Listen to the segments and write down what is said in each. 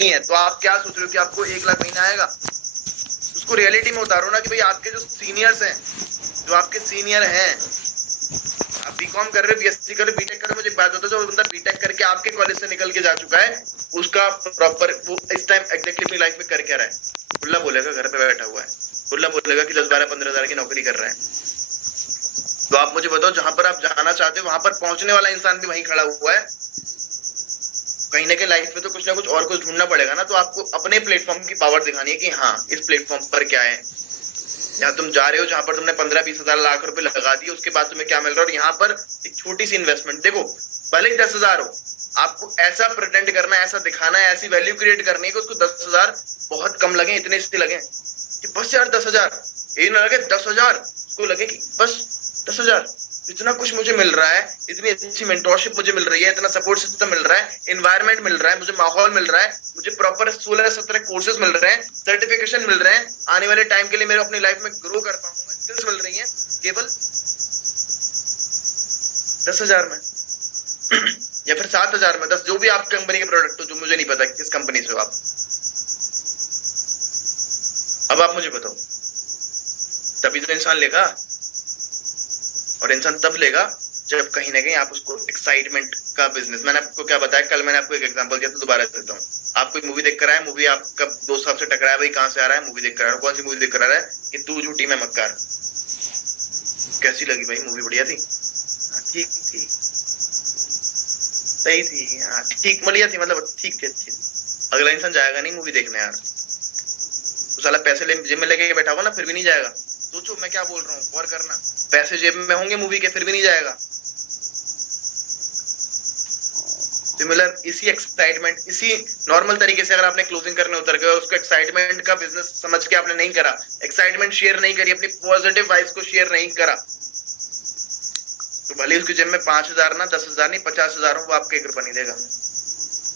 नहीं है, तो आप क्या सोच रहे हो कि आपको 1 लाख महीना आएगा? उसको रियलिटी में उतारो ना कि भाई आपके जो सीनियर्स हैं, जो आपके सीनियर हैं, आप बीकॉम कर रहे हो, बीएससी कर रहे हो, बीटेक कर रहे हो, मुझे एक बात बताओ, जो बंदा बीटेक करके आपके कॉलेज से निकल के जा चुका है, उसका प्रॉपर वो इस टाइम एग्जैक्टली अपनी लाइफ में कर क्या रहा है? खुला बोलेगा घर पे बैठा हुआ है, खुला बोलेगा कि 10-12-15 हजार की नौकरी कर रहा है। तो आप मुझे बताओ, जहां पर आप जाना चाहते हो वहां पर पहुंचने वाला इंसान भी वहीं खड़ा हुआ है। कहीं ना कहीं लाइफ में तो कुछ ना कुछ और कुछ ढूंढना पड़ेगा ना, तो आपको अपने प्लेटफॉर्म की पावर दिखानी है कि हाँ इस प्लेटफॉर्म पर क्या है। यहाँ तुम जा रहे हो जहां पर तुमने 15-20 हजार लाख रुपए लगा दिए, उसके बाद तुम्हें क्या मिल रहा है, और यहाँ पर एक छोटी सी इन्वेस्टमेंट, देखो भले ही 10,000 हो, आपको ऐसा प्रेटेंड करना है, ऐसा दिखाना है, ऐसी वैल्यू क्रिएट करनी है कि उसको 10,000 बहुत कम लगे, इतने से लगे कि बस यार 10,000, ये ना लगे 10,000, उसको लगे कि बस 10,000, इतना कुछ मुझे मिल रहा है, इतनी अच्छी मेंटोरशिप मुझे मिल रही है, इतना सपोर्ट सिस्टम मिल रहा है, एनवायरनमेंट मिल रहा है, मुझे माहौल मिल रहा है, मुझे प्रॉपर 16-17 कोर्सेज मिल रहे हैं, सर्टिफिकेशन मिल रहे हैं, आने वाले टाइम के लिए मेरे अपनी लाइफ में ग्रो कर पाऊंगा, स्किल्स मिल रही हैं, केवल 10,000 में या फिर 7,000 में, 10 जो भी आप कंपनी के प्रोडक्ट हो, जो मुझे नहीं पता किस कंपनी से हो आप। अब आप मुझे बताओ, तभी तो इंसान लेगा, और इंसान तब लेगा जब कहीं ना कहीं आप उसको एक्साइटमेंट का बिजनेस, मैंने आपको क्या बताया कल, मैंने आपको एक एग्जांपल दिया, तो दोबारा देता हूँ। आप कोई मूवी देख कर आए, मूवी आपका दोस्त आपसे टकराया, भाई कहाँ से आ रहा है, मूवी देख कर आ रहा है, कौन सी मूवी देख कर आ रहा है, कि तू झूठी मैं मक्कार, कैसी लगी भाई मूवी? बढ़िया थी, ठीक थी, सही थी, हाँ ठीक, बढ़िया थी, मतलब ठीक थी, अच्छी। अगला इंसान जाएगा नहीं मूवी देखने यार, तो साला पैसे जेब में लेके बैठा हुआ ना, फिर भी नहीं जाएगा। सोचो मैं क्या बोल रहा हूँ, गौर करना, पैसे जेब में होंगे मूवी के, फिर भी नहीं जाएगा। सिमिलर इसी एक्साइटमेंट, इसी नॉर्मल तरीके से अगर आपने क्लोजिंग करने उतर गए, उसको एक्साइटमेंट का बिजनेस समझ के आपने नहीं करा, एक्साइटमेंट शेयर नहीं करी, अपनी पॉजिटिव वाइब्स को शेयर नहीं करा, तो भले उसके जेब में 5,000 ना 10,000 नहीं 50,000 हो, वो आपके 1 रुपया नहीं देगा।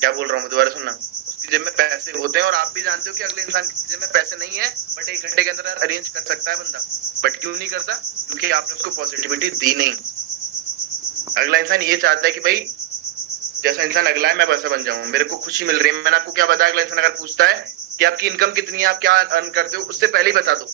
क्या बोल रहा हूँ, दोबारा सुनना, उसकी जेब में पैसे होते हैं, और आप भी जानते हो कि अगले इंसान की जेब में पैसे नहीं है, बट 1 घंटे के अंदर अरेंज कर सकता है बंदा, बट क्यों नहीं करता? क्योंकि आपने उसको पॉजिटिविटी दी नहीं। अगला इंसान ये चाहता है कि भाई जैसा इंसान अगला है मैं वैसा बन जाऊं, मेरे को खुशी मिल रही है। मैंने आपको क्या बताया, अगला इंसान अगर पूछता है कि आपकी इनकम कितनी है, आप क्या अर्न करते हो, उससे पहले ही बता दो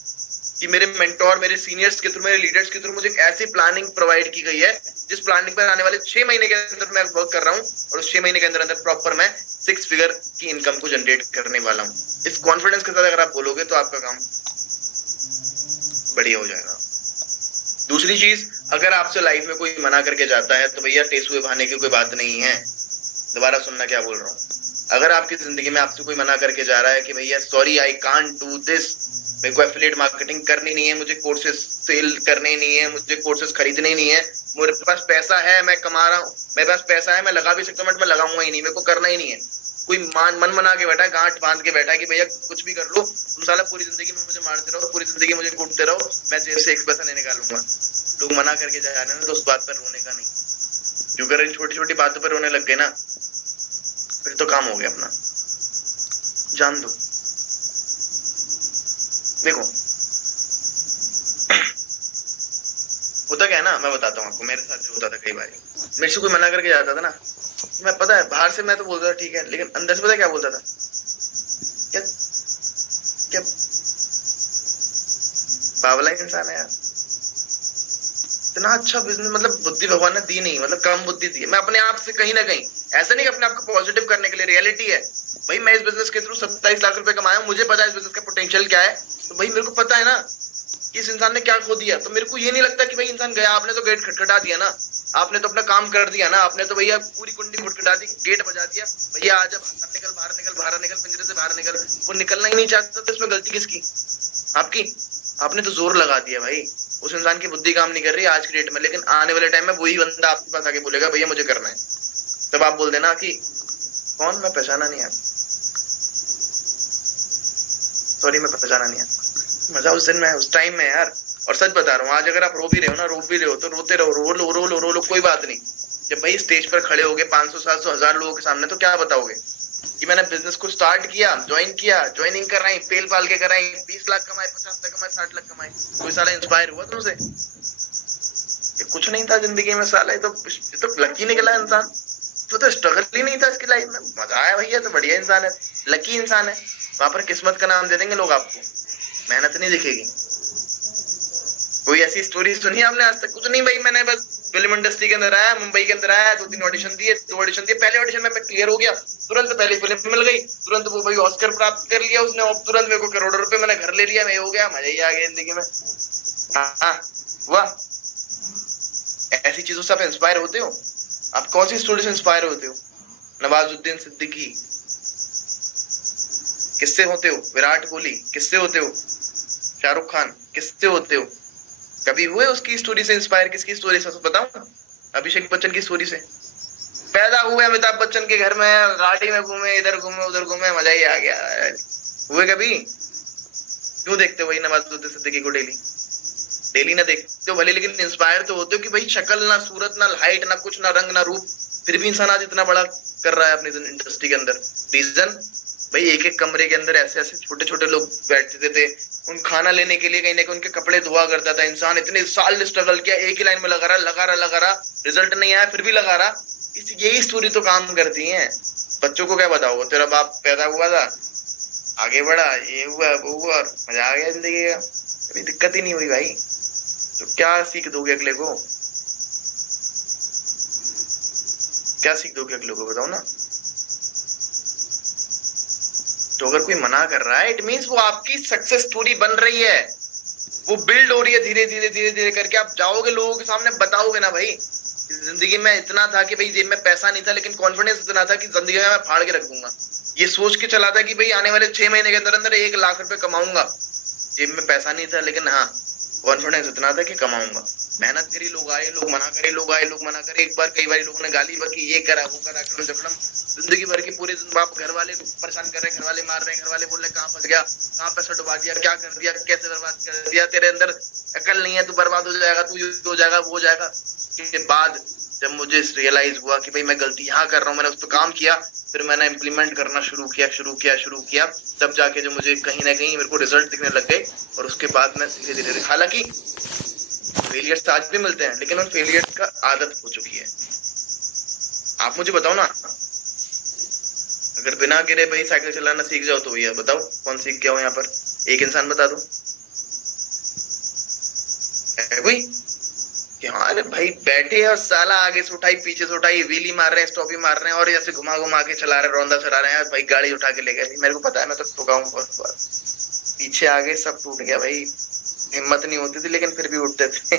कि मेरे मेंटोर, मेरे सीनियर्स के थ्रू, मेरे लीडर्स के थ्रू मुझे एक ऐसी प्लानिंग प्रोवाइड की गई है, जिस प्लानिंग पर आने वाले 6 महीने के अंदर मैं वर्क कर रहा हूँ, और उस 6 महीने के अंदर प्रॉपर मैं 6 फिगर की इनकम को जनरेट करने वाला हूँ। इस कॉन्फिडेंस के साथ अगर आप बोलोगे तो आपका काम बढ़िया हो जाएगा। दूसरी चीज, अगर आपसे लाइफ में कोई मना करके जाता है तो भैया टेसुए बहाने की कोई बात नहीं है। दोबारा सुनना क्या बोल रहा हूँ, अगर आपकी जिंदगी में आपसे कोई मना करके जा रहा है कि भैया sorry I can't do this, मेरे को एफिलिएट मार्केटिंग करनी नहीं है, मुझे कोर्सेज सेल करने नहीं है, मुझे कोर्सेज खरीदने नहीं है, मेरे पास पैसा है, मैं कमा रहा हूँ, मेरे पास पैसा है, मैं लगा भी सकता हूँ, बट मैं लगाऊंगा ही नहीं, मेरे को करना ही नहीं है। कोई मन मना के बैठा है, गांठ बांध के बैठा है कि भैया कुछ भी कर लो, तुम साला पूरी जिंदगी में मुझे मारते रहो, पूरी जिंदगी मुझे कूटते रहो, मैं जेब से 1 पैसा नहीं निकालूंगा। लोग मना करके जा रहे हैं तो उस बात पर रोने का नहीं, क्यों कर छोटी छोटी बातों पर रोने लग गए ना, फिर तो काम हो गया अपना, जान दो। देखो होता क्या है ना, मैं बताता हूँ आपको, मेरे साथ जो होता था कई बार, मेरे से कोई मना करके जाता था ना, मैं पता है बाहर से मैं तो बोलता था ठीक है, लेकिन अंदर से पता है क्या बोलता था, क्या क्या बावला इंसान है यार, इतना अच्छा बिजनेस, मतलब बुद्धि भगवान ने दी नहीं, मतलब कम बुद्धि दी है। मैं अपने आप से कहीं ना कहीं, ऐसा नहीं कि अपने आप को पॉजिटिव करने के लिए, रियलिटी है भाई, मैं इस बिजनेस के थ्रू 27 लाख रुपए कमाया हूं, मुझे पता है इस बिजनेस का पोटेंशियल क्या है, तो भाई मेरे को पता है ना कि इस इंसान ने क्या खो दिया, तो मेरे को ये नहीं लगता कि भाई इंसान गया, आपने तो गेट खटखटा दिया ना, आपने तो अपना काम कर दिया ना, आपने तो भैया पूरी कुंडी खटखटा दी, गेट बजा दिया, भैया आज बाहर निकल, बाहर निकल, बाहर निकल, पिंजरे से बाहर निकल, वो निकलना ही नहीं चाहता, तो इसमें गलती किसकी? आपकी। आपने तो जोर लगा दिया भाई, उस इंसान की बुद्धि काम नहीं कर रही आज की डेट में, लेकिन आने वाले टाइम में वही बंदा आपके पास आके बोलेगा भैया मुझे करना है, तब आप बोल देना कि कौन, मैं पहचाना नहीं है, सॉरी मैं पहचाना नहीं है। मजा उस दिन में, उस टाइम में यार। और सच बता रहा हूँ, आज अगर आप रो भी रहे हो ना, रो भी रहे हो तो रोते रहो, रो लो रो लो रो लो, कोई बात नहीं। जब भाई स्टेज पर खड़े होगे 500 700 1000 लोगों के सामने, तो क्या बताओगे कि मैंने बिजनेस को स्टार्ट किया, ज्वाइन किया, ज्वाइनिंग कर रही, पेल पाल के कराई, 20 लाख कमाए, 50 लाख कमाए, 60 लाख कमाए, कोई साला इंस्पायर हुआ तुमसे? ये कुछ नहीं था जिंदगी में साला, ये तो लकी निकला इंसान, तो स्ट्रगल ही नहीं था इसकी लाइफ में, मजा आया भैया, तो बढ़िया इंसान है। लकी इंसान है, वहां पर किस्मत का नाम दे देंगे लोग आपको, मेहनत नहीं दिखेगी। कोई ऐसी स्टोरी सुनी आपने आज तक? कुछ नहीं भाई, मैंने बस फिल्म इंडस्ट्री के अंदर आया, मुंबई के अंदर आया, 2-3 ऑडिशन दिए, 2 ऑडिशन दिए, पहले ऑडिशन में मैं क्लियर हो गया, तुरंत पहली फिल्म मिल गई, तुरंत वो भाई ऑस्कर प्राप्त कर लिया उसने, और तुरंत मेरे को करोड़ों रुपए मैंने घर ले लिया, मैं हो गया, मजा ही आ गया जिंदगी में। हाँ, वाह, ऐसी चीजों से आप इंस्पायर होते हो? आप कौन सी स्टोरी से इंस्पायर होते हो? नवाजुद्दीन सिद्दीकी किससे होते हो? विराट कोहली किससे होते हो? शाहरुख खान किससे होते हो? कभी हुए उसकी स्टोरी से इंस्पायर? किसकी स्टोरी से बताऊं? अभिषेक बच्चन की स्टोरी से। पैदा हुए अमिताभ बच्चन के घर में, गाड़ी में घूमे, इधर घूमे उधर घूमे, मजा ही आ गया। हुए कभी? क्यों देखते हो वही नवाजुद्दीन सिद्दीकी को डेली? डेली ना देखते हो भले, लेकिन इंस्पायर तो होते हो कि भाई शक्ल ना सूरत ना हाइट ना कुछ ना रंग ना रूप, फिर भी इंसान आज इतना बड़ा कर रहा है अपनी इंडस्ट्री के अंदर। रीजन भाई, एक एक कमरे के अंदर ऐसे ऐसे छोटे छोटे लोग बैठते थे, उन खाना लेने के लिए कहीं ना कहीं उनके कपड़े धोआ करता था इंसान, इतने साल स्ट्रगल किया, एक ही लाइन में लगा रहा, रिजल्ट नहीं आया फिर भी लगा रहा। यही स्टोरी तो काम करती है। बच्चों को क्या बताओ, तेरा बाप पैदा हुआ था, आगे बढ़ा, ये हुआ वो हुआ, और मजा आ गया जिंदगी का, कभी दिक्कत ही नहीं हुई भाई। तो क्या सीख दोगे अगले को? क्या सीख दोगे अगले को, बताओ ना? तो अगर कोई मना कर रहा है, इट मींस वो आपकी सक्सेस स्टोरी बन रही है, वो बिल्ड हो रही है धीरे धीरे धीरे धीरे करके। आप जाओगे लोगों के सामने, बताओगे ना भाई जिंदगी में इतना था कि भाई जेब में पैसा नहीं था, लेकिन कॉन्फिडेंस इतना था कि जिंदगी में मैं फाड़ के रख दूंगा। ये सोच के चला था कि भाई आने वाले 6 महीने के अंदर अंदर 1 लाख रुपए कमाऊंगा। जेब में पैसा नहीं था, लेकिन हाँ कॉन्फिडेंस इतना था कि कमाऊंगा। मेहनत करी, लोग आए, लोग मना करे, लोग आए, लोग मना करे, एक बार कई बार लोगों ने गाली बकी, ये करा वो करा, जिंदगी भर की पूरे दिन बाप घर वाले परेशान कर रहे हैं, घर वाले मार रहे हैं, घर वाले बोल रहे कहाँ फंस गया, कहाँ पैसा डुबा दिया, क्या कर दिया, कैसे बर्बाद कर दिया, तेरे अंदर अकल नहीं है, तू बर्बाद हो जाएगा, तू ये हो जाएगा वो हो जाएगा। के बाद जब मुझे रियलाइज हुआ कि भाई मैं गलती यहाँ कर रहा हूँ, मैंने उस पर काम किया, फिर मैंने इम्प्लीमेंट करना शुरू किया, तब जाके जो मुझे कहीं ना कहीं मेरे को रिजल्ट दिखने लग गए। और उसके बाद मैं धीरे धीरे, हालांकि फेलियर्स आज भी मिलते हैं, लेकिन उन फेलियर्स का आदत हो चुकी है। आप मुझे बताओ ना, अगर बिना गिरे भाई साइकिल चलाना सीख जाओ तो भैया बताओ कौन सीख गया हो यहाँ पर? एक इंसान बता दो है कोई कि हाँ अरे भाई बैठे और साला आगे से उठाई पीछे से उठाई, व्हीली मार रहे हैं, स्टॉपी मार रहे हैं, और ऐसे घुमा घुमा के चला रहे, रौंदा चला रहे हैं भाई, गाड़ी उठा के ले गए। मेरे को पता है, मैं तो ठोका हूँ बहुत बार, पीछे आगे सब टूट गया भाई, हिम्मत नहीं होती थी लेकिन फिर भी उठते थे।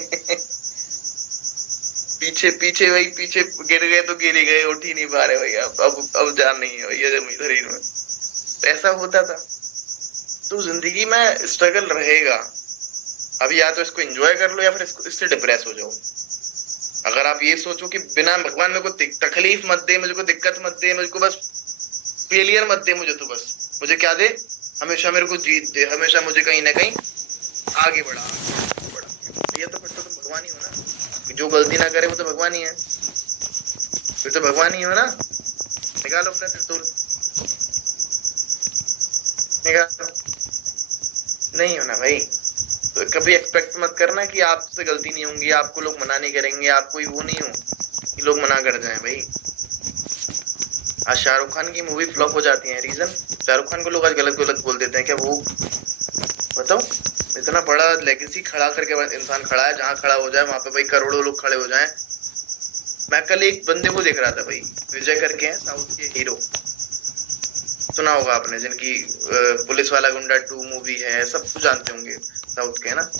पीछे पीछे भाई, पीछे गिर गए तो गिर ही गए, उठ ही नहीं पा रहे भैया, अब जान नहीं है भैया शरीर में। ऐसा होता था। तो जिंदगी में स्ट्रगल रहेगा। अब या तो इसको एंजॉय कर लो या फिर इससे डिप्रेस हो जाओ। अगर आप ये सोचो कि बिना भगवान मेरे को तकलीफ मत दे, मुझको दिक्कत मत दे, मुझको बस फेलियर मत दे, मुझे तो बस मुझे क्या दे, हमेशा मेरे को जीत दे, हमेशा मुझे कहीं ना कहीं आगे बढ़ा, ये तो फिर तो तुम भगवान ही हो ना। जो गलती ना करे वो तो भगवान ही है, फिर तो भगवान ही हो ना। निकालो अपना त्रिशूल, निकालो। नहीं हो ना भाई, तो कभी एक्सपेक्ट मत करना कि आपसे गलती नहीं होंगी, आपको लोग मना नहीं करेंगे, आप कोई वो नहीं हो कि लोग मना कर जाएं भाई। आज शाहरुख खान की मूवी फ्लॉप हो जाती है, रीजन शाहरुख खान को लोग आज गलत गलत बोल देते हैं। क्या वो बताओ, इतना बड़ा लेगेसी खड़ा करके इंसान खड़ा है, जहां खड़ा हो जाए वहां पे भाई करोड़ों लोग खड़े हो जाएं। मैं कल एक बंदे को देख रहा था भाई, विजय करके हैं साउथ के हीरो, सुना होगा आपने, जिनकी पुलिस वाला गुंडा 2 मूवी है, सब कुछ जानते होंगे, साउथ के है ना।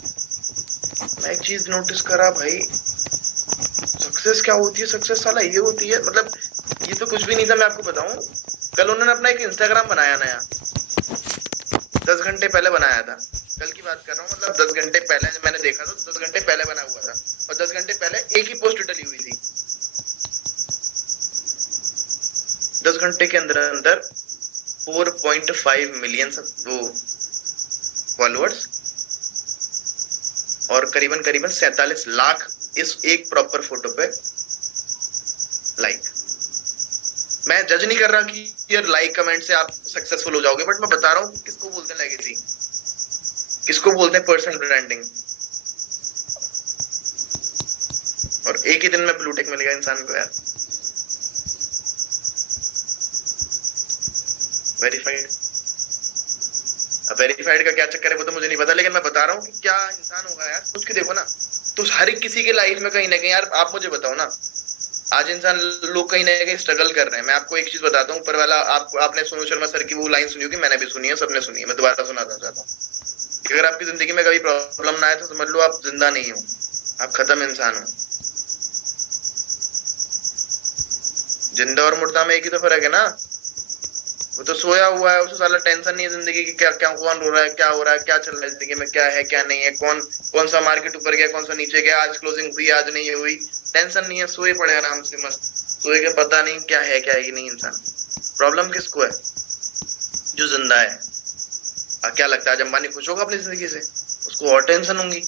मैं एक चीज नोटिस करा भाई, सक्सेस क्या होती है? सक्सेस साला ये होती है, मतलब ये तो कुछ भी नहीं था। मैं आपको बताऊं, कल उन्होंने अपना एक इंस्टाग्राम बनाया नया, 10 घंटे पहले बनाया था, कल की बात कर रहा हूँ, मतलब 10 घंटे पहले मैंने देखा था, 10 घंटे पहले बना हुआ था, और 10 घंटे पहले एक ही पोस्ट डली हुई थी। 10 घंटे के अंदर अंदर 4.5 मिलियन वो फॉलोअर्स, और करीबन 47 लाख इस एक प्रॉपर फोटो पे लाइक। मैं जज नहीं कर रहा कि यार लाइक कमेंट से आप सक्सेसफुल हो जाओगे, बट मैं बता रहा हूँ किसको बोलते हैं लेगेसी, किसको बोलते हैं पर्सनल ब्रांडिंग। और एक ही दिन में ब्लू टिक मिल गया इंसान को यार, वेरीफाइड। अब वेरीफाइड का क्या चक्कर है वो तो मुझे नहीं पता, लेकिन मैं बता रहा हूँ कि क्या इंसान होगा यार, सोच के देखो ना। तो हर एक किसी के लाइफ में कहीं ना कहीं, यार आप मुझे बताओ ना, आज इंसान लोग कहीं ना कहीं स्ट्रगल कर रहे हैं। मैं आपको एक चीज बताता हूँ, ऊपर वाला आपको, आपने सोनू शर्मा सर की वो लाइन सुनी होगी, मैंने भी सुनी है, सबने सुनी है, मैं दोबारा सुनाना चाहता हूँ कि अगर आपकी जिंदगी में कभी प्रॉब्लम ना आए तो समझ लो आप जिंदा नहीं हो, आप खत्म इंसान हो। जिंदा और मुर्दा में एक ही तो फर्क है ना। वो तो सोया हुआ है, उसे साला टेंशन नहीं है जिंदगी की, क्या क्या कौन रो रहा है, क्या हो रहा है, क्या चल रहा है जिंदगी में, क्या है क्या नहीं है, कौन सा मार्केट ऊपर गया, कौन सा नीचे गया, आज क्लोजिंग हुई आज नहीं हुई, टेंशन नहीं है, सोए पड़े आराम से मस्त, सोए के पता नहीं क्या है नहीं इंसान। प्रॉब्लम किसको है? जो जिंदा है। क्या लगता है आज अंबानी खुश होगा अपनी जिंदगी से? उसको और टेंशन होंगी,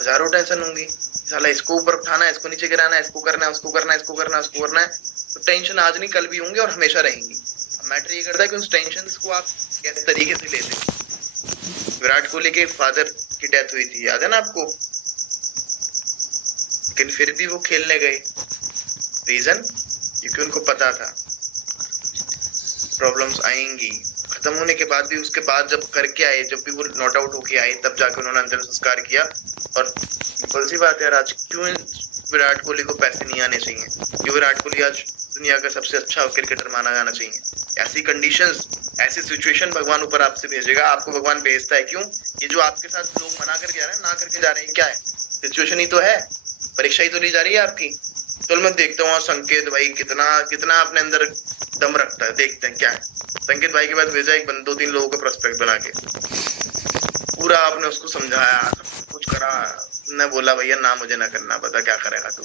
हजारों टेंशन होंगी, साला इसको ऊपर उठाना है, इसको नीचे गिराना है, इसको करना है, उसको करना है, इसको करना है, उसको करना है। तो टेंशन आज नहीं कल भी होंगी और हमेशा रहेंगी। मैटर ये करता है कि उस टेंशन को आप किस तरीके से लेते हैं। विराट कोहली के फादर की डेथ हुई थी, याद है ना आपको, लेकिन फिर भी वो खेलने गए। रीजन? क्योंकि उनको पता था प्रॉब्लम्स आएंगी। खत्म होने के बाद भी, उसके बाद जब करके आए, जब भी वो नॉट आउट होके आए, तब जाके उन्होंने अंतिम संस्कार किया। और सिंपल सी बात है यार, आज क्यों विराट कोहली को पैसे नहीं आने चाहिए? क्यों विराट कोहली आज दुनिया का सबसे अच्छा क्रिकेटर माना जाना चाहिए? ऐसी कंडीशंस, ऐसी सिचुएशन भगवान ऊपर आपसे भेजेगा, आपको भगवान भेजता है। क्यों? ये जो आपके साथ लोग मना करके जा रहे हैं, ना करके जा रहे हैं, क्या है? सिचुएशन ही तो है, परीक्षा ही तो ली जा रही है आपकी। तो मैं देखता हूँ संकेत भाई कितना अपने अंदर दम रखता है, देखते हैं क्या है। संकेत भाई के पास भेजा एक 2-3 लोगों का प्रोस्पेक्ट बना के, पूरा आपने उसको समझाया, कुछ करा, ने बोला भैया ना मुझे ना करना, पता क्या करेगा तू,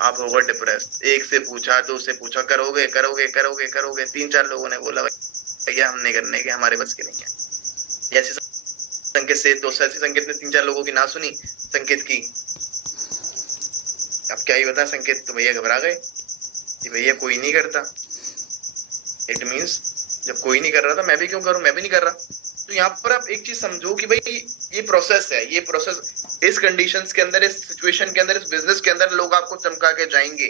आप होगा डिप्रेस। एक से पूछा, दो से पूछा, करोगे करोगे करोगे करोगे, 3-4 लोगों ने बोला भैया हम नहीं करने के, हमारे बस के नहीं है। ऐसे संकेत से ऐसे संकेत ने 3-4 लोगों की ना सुनी संकेत की। अब क्या ही बता, संकेत तो भैया घबरा गए कि भैया कोई नहीं करता। इट मीन्स जब कोई नहीं कर रहा था मैं भी क्यों करूं, मैं भी नहीं कर रहा। तो यहाँ पर आप एक चीज समझो कि भाई ये प्रोसेस है, ये प्रोसेस इस कंडीशंस के अंदर, इस सिचुएशन के अंदर, इस बिजनेस के अंदर लोग आपको चमका के जाएंगे।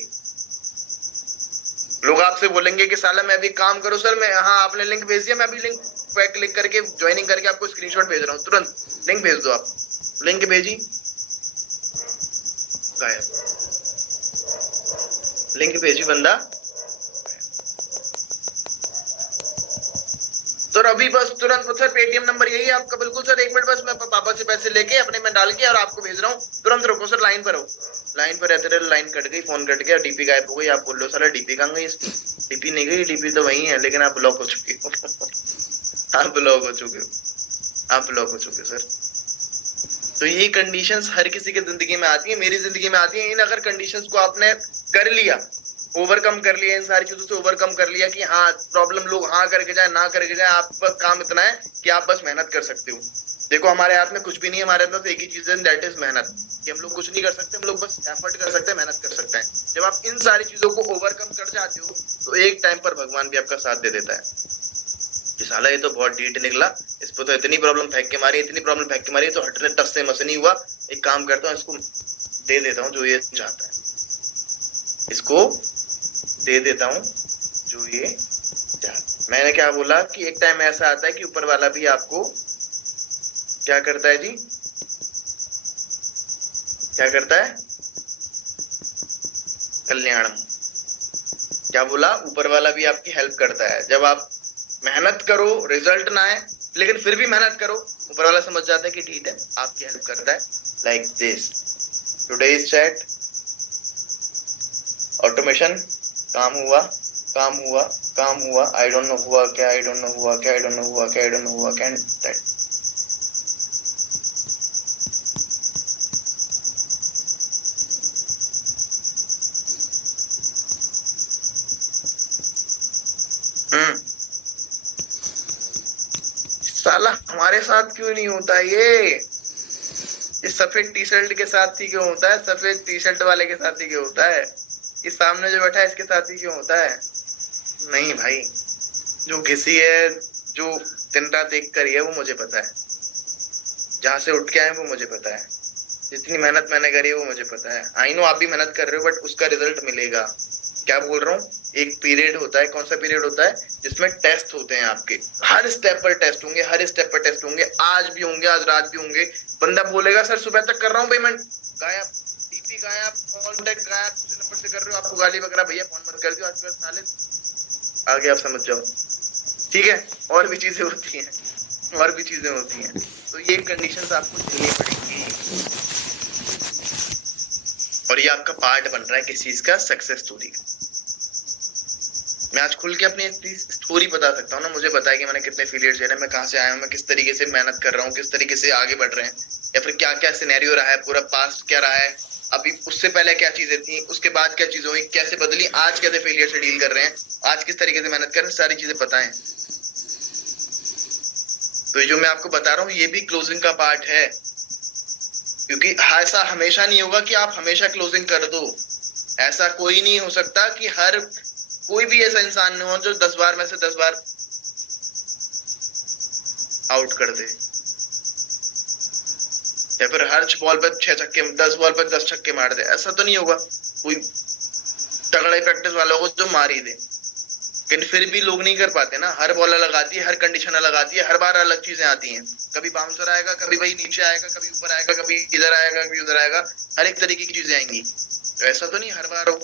लोग आपसे बोलेंगे कि साला मैं भी काम करो सर, मैं, हाँ आपने लिंक भेज दिया, मैं भी लिंक पे क्लिक करके ज्वाइनिंग करके आपको स्क्रीनशॉट भेज रहा हूँ, तुरंत लिंक भेज दो। आप लिंक भेजी, गायब। लिंक भेजी, बंदा। तो अभी बस तुरंत सर पेटीएम नंबर यही है आपका, बिल्कुल सर, 1 मिनट बस मैं पापा से पैसे लेके अपने में डाल के और आपको भेज रहा हूँ, तुरंत रुको सर, लाइन पर हो। लाइन पर रहते रहे, लाइन कट गई, फोन कट गया, डीपी गायब हो गई। आप बोल लो साला डीपी कहाँ गई? डीपी नहीं गई, डीपी तो वही है, लेकिन आप ब्लॉक हो चुके हो। आप ब्लॉक हो चुके हो, आप ब्लॉक हो चुके हो सर। तो ये कंडीशंस हर किसी की जिंदगी में आती है, मेरी जिंदगी में आती है। इन अगर कंडीशंस को आपने कर लिया, ओवरकम कर लिया, इन सारी चीजों से ओवरकम कर लिया कि हाँ प्रॉब्लम लोग हाँ करके जाए ना करके जाए, आपका काम इतना है कि आप बस मेहनत कर सकते हो। देखो हमारे हाथ में कुछ भी नहीं है, हमारे हाथ में एक ही चीज है, दैट इज मेहनत। कि हम लोग कुछ नहीं कर सकते, हम लोग बस एफर्ट कर सकते हैं, मेहनत कर सकते हैं। जब आप इन सारी चीजों को ओवरकम कर जाते हो तो एक टाइम पर भगवान भी आपका साथ दे देता है कि साला ये तो बहुत ढीठ निकला, इस पर तो इतनी प्रॉब्लम फेंक के मारी, इतनी प्रॉब्लम फेंक के मारी, तो हटने टस से मस नहीं हुआ। एक काम करता हूँ, इसको दे देता हूँ जो ये चाहता है, इसको दे देता हूँ जो ये चाहता। मैंने क्या बोला कि एक टाइम ऐसा आता है कि ऊपर वाला भी आपको क्या करता है जी, क्या करता है? कल्याणम। क्या बोला? ऊपर वाला भी आपकी हेल्प करता है। जब आप मेहनत करो, रिजल्ट ना आए, लेकिन फिर भी मेहनत करो, ऊपर वाला समझ जाता है कि ठीक है, आपकी हेल्प करता है। Like this today's chat automation, काम हुआ, काम हुआ, काम हुआ, आई डोंट नो हुआ क्या, आई डोंट नो हुआ क्या, आई डोंट नो हुआ क्या, आई डोंट नो हुआ क्या, एंड दैट। साला हमारे साथ क्यों नहीं होता ये सफेद टी शर्ट के साथ ही क्यों होता है? सफेद टी शर्ट वाले के साथ ही क्यों होता है? इस सामने जो बैठा है इसके साथ ही क्यों होता है? नहीं भाई, जो घिसी है, जो दिन रात देख कर है, वो मुझे पता है। जहां से उठ के आए वो मुझे पता है। जितनी मेहनत मैंने करी है वो मुझे पता है। आई नो आप भी मेहनत कर रहे हो, बट उसका रिजल्ट मिलेगा। क्या बोल रहा हूँ? एक पीरियड होता है, कौन सा पीरियड होता है, जिसमें टेस्ट होते हैं आपके, हर स्टेप पर टेस्ट होंगे, हर स्टेप पर टेस्ट होंगे, आज भी होंगे, आज रात भी होंगे। बंदा बोलेगा सर सुबह तक कर रहा हूँ पेमेंट, गायब, टीपी गायब, कॉन्टेक्ट गायब, दूसरे नंबर से कर रहे हो, आपको गाली वगैरह, भैया फोन मत कर दियो आज के बाद साले, आगे आप समझ जाओ। ठीक है, और भी चीजें होती हैं, और भी चीजें होती हैं, तो ये कंडीशंस आपको झेलनी पड़ेंगी, और ये आपका पार्ट बन रहा है किस चीज का, सक्सेस स्टोरी का। मैं आज खुल के अपनी स्टोरी बता सकता हूँ ना, मुझे पता है कि मैंने कितने फेलियर झेले, मैं कहाँ से आया हूँ, मैं किस तरीके से मेहनत कर रहा हूँ, किस तरीके से आगे बढ़ रहे हैं, या फिर क्या क्या सिनेरियो रहा है, पूरा पास्ट क्या रहा है, अभी उससे पहले क्या चीजें थी, उसके बाद क्या चीजें हुई, कैसे बदली, आज कैसे फेलियर से डील कर रहे हैं, आज किस तरीके से मेहनत कर रहे हैं, सारी चीजें पता है। तो जो मैं आपको बता रहा हूँ ये भी क्लोजिंग का पार्ट है, क्योंकि ऐसा हमेशा नहीं होगा कि आप हमेशा क्लोजिंग कर दो। ऐसा कोई नहीं हो सकता कि हर कोई भी ऐसा इंसान नहीं हो जो 10 बार में से 10 बार आउट कर दे, या फिर हर बॉल पर 6 छक्के, 10 बॉल पर 10 छक्के मार दे, ऐसा तो नहीं होगा। कोई तगड़े प्रैक्टिस वालों को जो मार ही दे, लेकिन फिर भी लोग नहीं कर पाते ना। हर बॉल अलग आती है, हर कंडीशन अलग आती है, हर बार अलग चीजें आती हैं, कभी बाउंसर आएगा, कभी वही नीचे आएगा, कभी ऊपर आएगा, कभी इधर आएगा, कभी उधर आएगा, हर एक तरीके की चीजें आएंगी। तो ऐसा तो नहीं हर बार हो।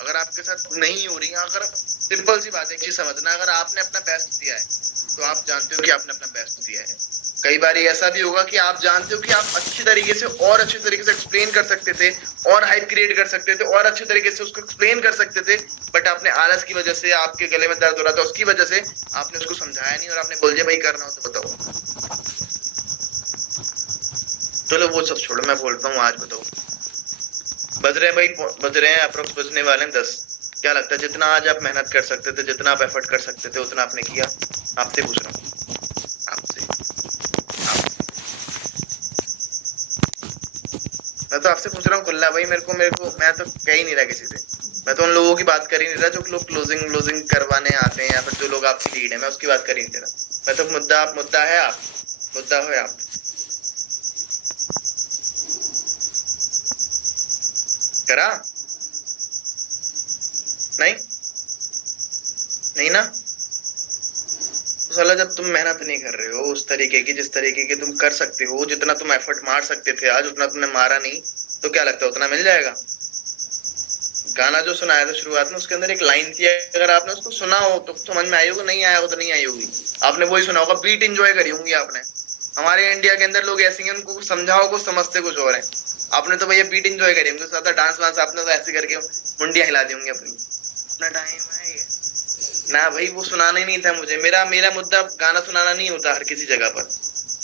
अगर आपके साथ नहीं हो रही है, अगर सिंपल सी बात है, एक चीज समझना, अगर आपने अपना बेस्ट दिया है तो आप जानते हो कि आपने अपना बेस्ट दिया है। कई बार ऐसा भी होगा कि आप जानते हो कि आप अच्छी तरीके से और अच्छे तरीके से एक्सप्लेन कर सकते थे, और हाइप क्रिएट कर सकते थे, और अच्छे तरीके से उसको एक्सप्लेन कर सकते थे, बट आपने आलस की वजह से, आपके गले में दर्द हो रहा था उसकी वजह से आपने उसको समझाया नहीं, और आपने बोल दिया भाई करना हो तो बताओ। चलो वो सब छोड़ो, मैं बोलता हूँ आज बताओ, बज रहे हैं भाई, बज रहे हैं अप्रोक्स, बजने वाले हैं 10। क्या लगता है जितना आज आप मेहनत कर सकते थे, जितना आप एफर्ट कर सकते थे, उतना आपने किया? आपसे पूछ रहा हूँ, आपसे मैं तो आपसे पूछ रहा हूँ खुल्ला भाई, मेरे को मैं तो कह ही नहीं रहा किसी से, मैं तो उन लोगों की बात कर ही नहीं रहा जो लोग क्लोजिंग करवाने आते हैं, या फिर जो लोग आपकी लीड है, मैं उसकी बात कर ही नहीं रहा। मैं तो मुद्दा है आप, मुद्दा हो आप। करा नहीं ना, तो साला जब तुम मेहनत नहीं कर रहे हो उस तरीके की, जिस तरीके की तुम कर सकते हो, जितना तुम एफर्ट मार सकते थे आज, उतना तुमने मारा नहीं, तो क्या लगता है उतना मिल जाएगा? गाना जो सुनाया था शुरुआत में, उसके अंदर एक लाइन थी, अगर आपने उसको सुना हो तो समझ में आई होगी, नहीं आया हो तो नहीं आई होगी। आपने वही सुना होगा, बीट एंजॉय करी होंगी आपने। हमारे इंडिया के अंदर लोग ऐसे हैं, उनको समझाओ को समझते कुछ और है। आपने तो भैया बीट एंजॉय करी होंगे, साथ डांस वांस आपने तो ऐसे करके मुंडियां हिला दी होंगी अपनी। इतना टाइम है ना भाई, वो सुनाना ही नहीं था मुझे। मेरा मुद्दा गाना सुनाना नहीं होता हर किसी जगह पर।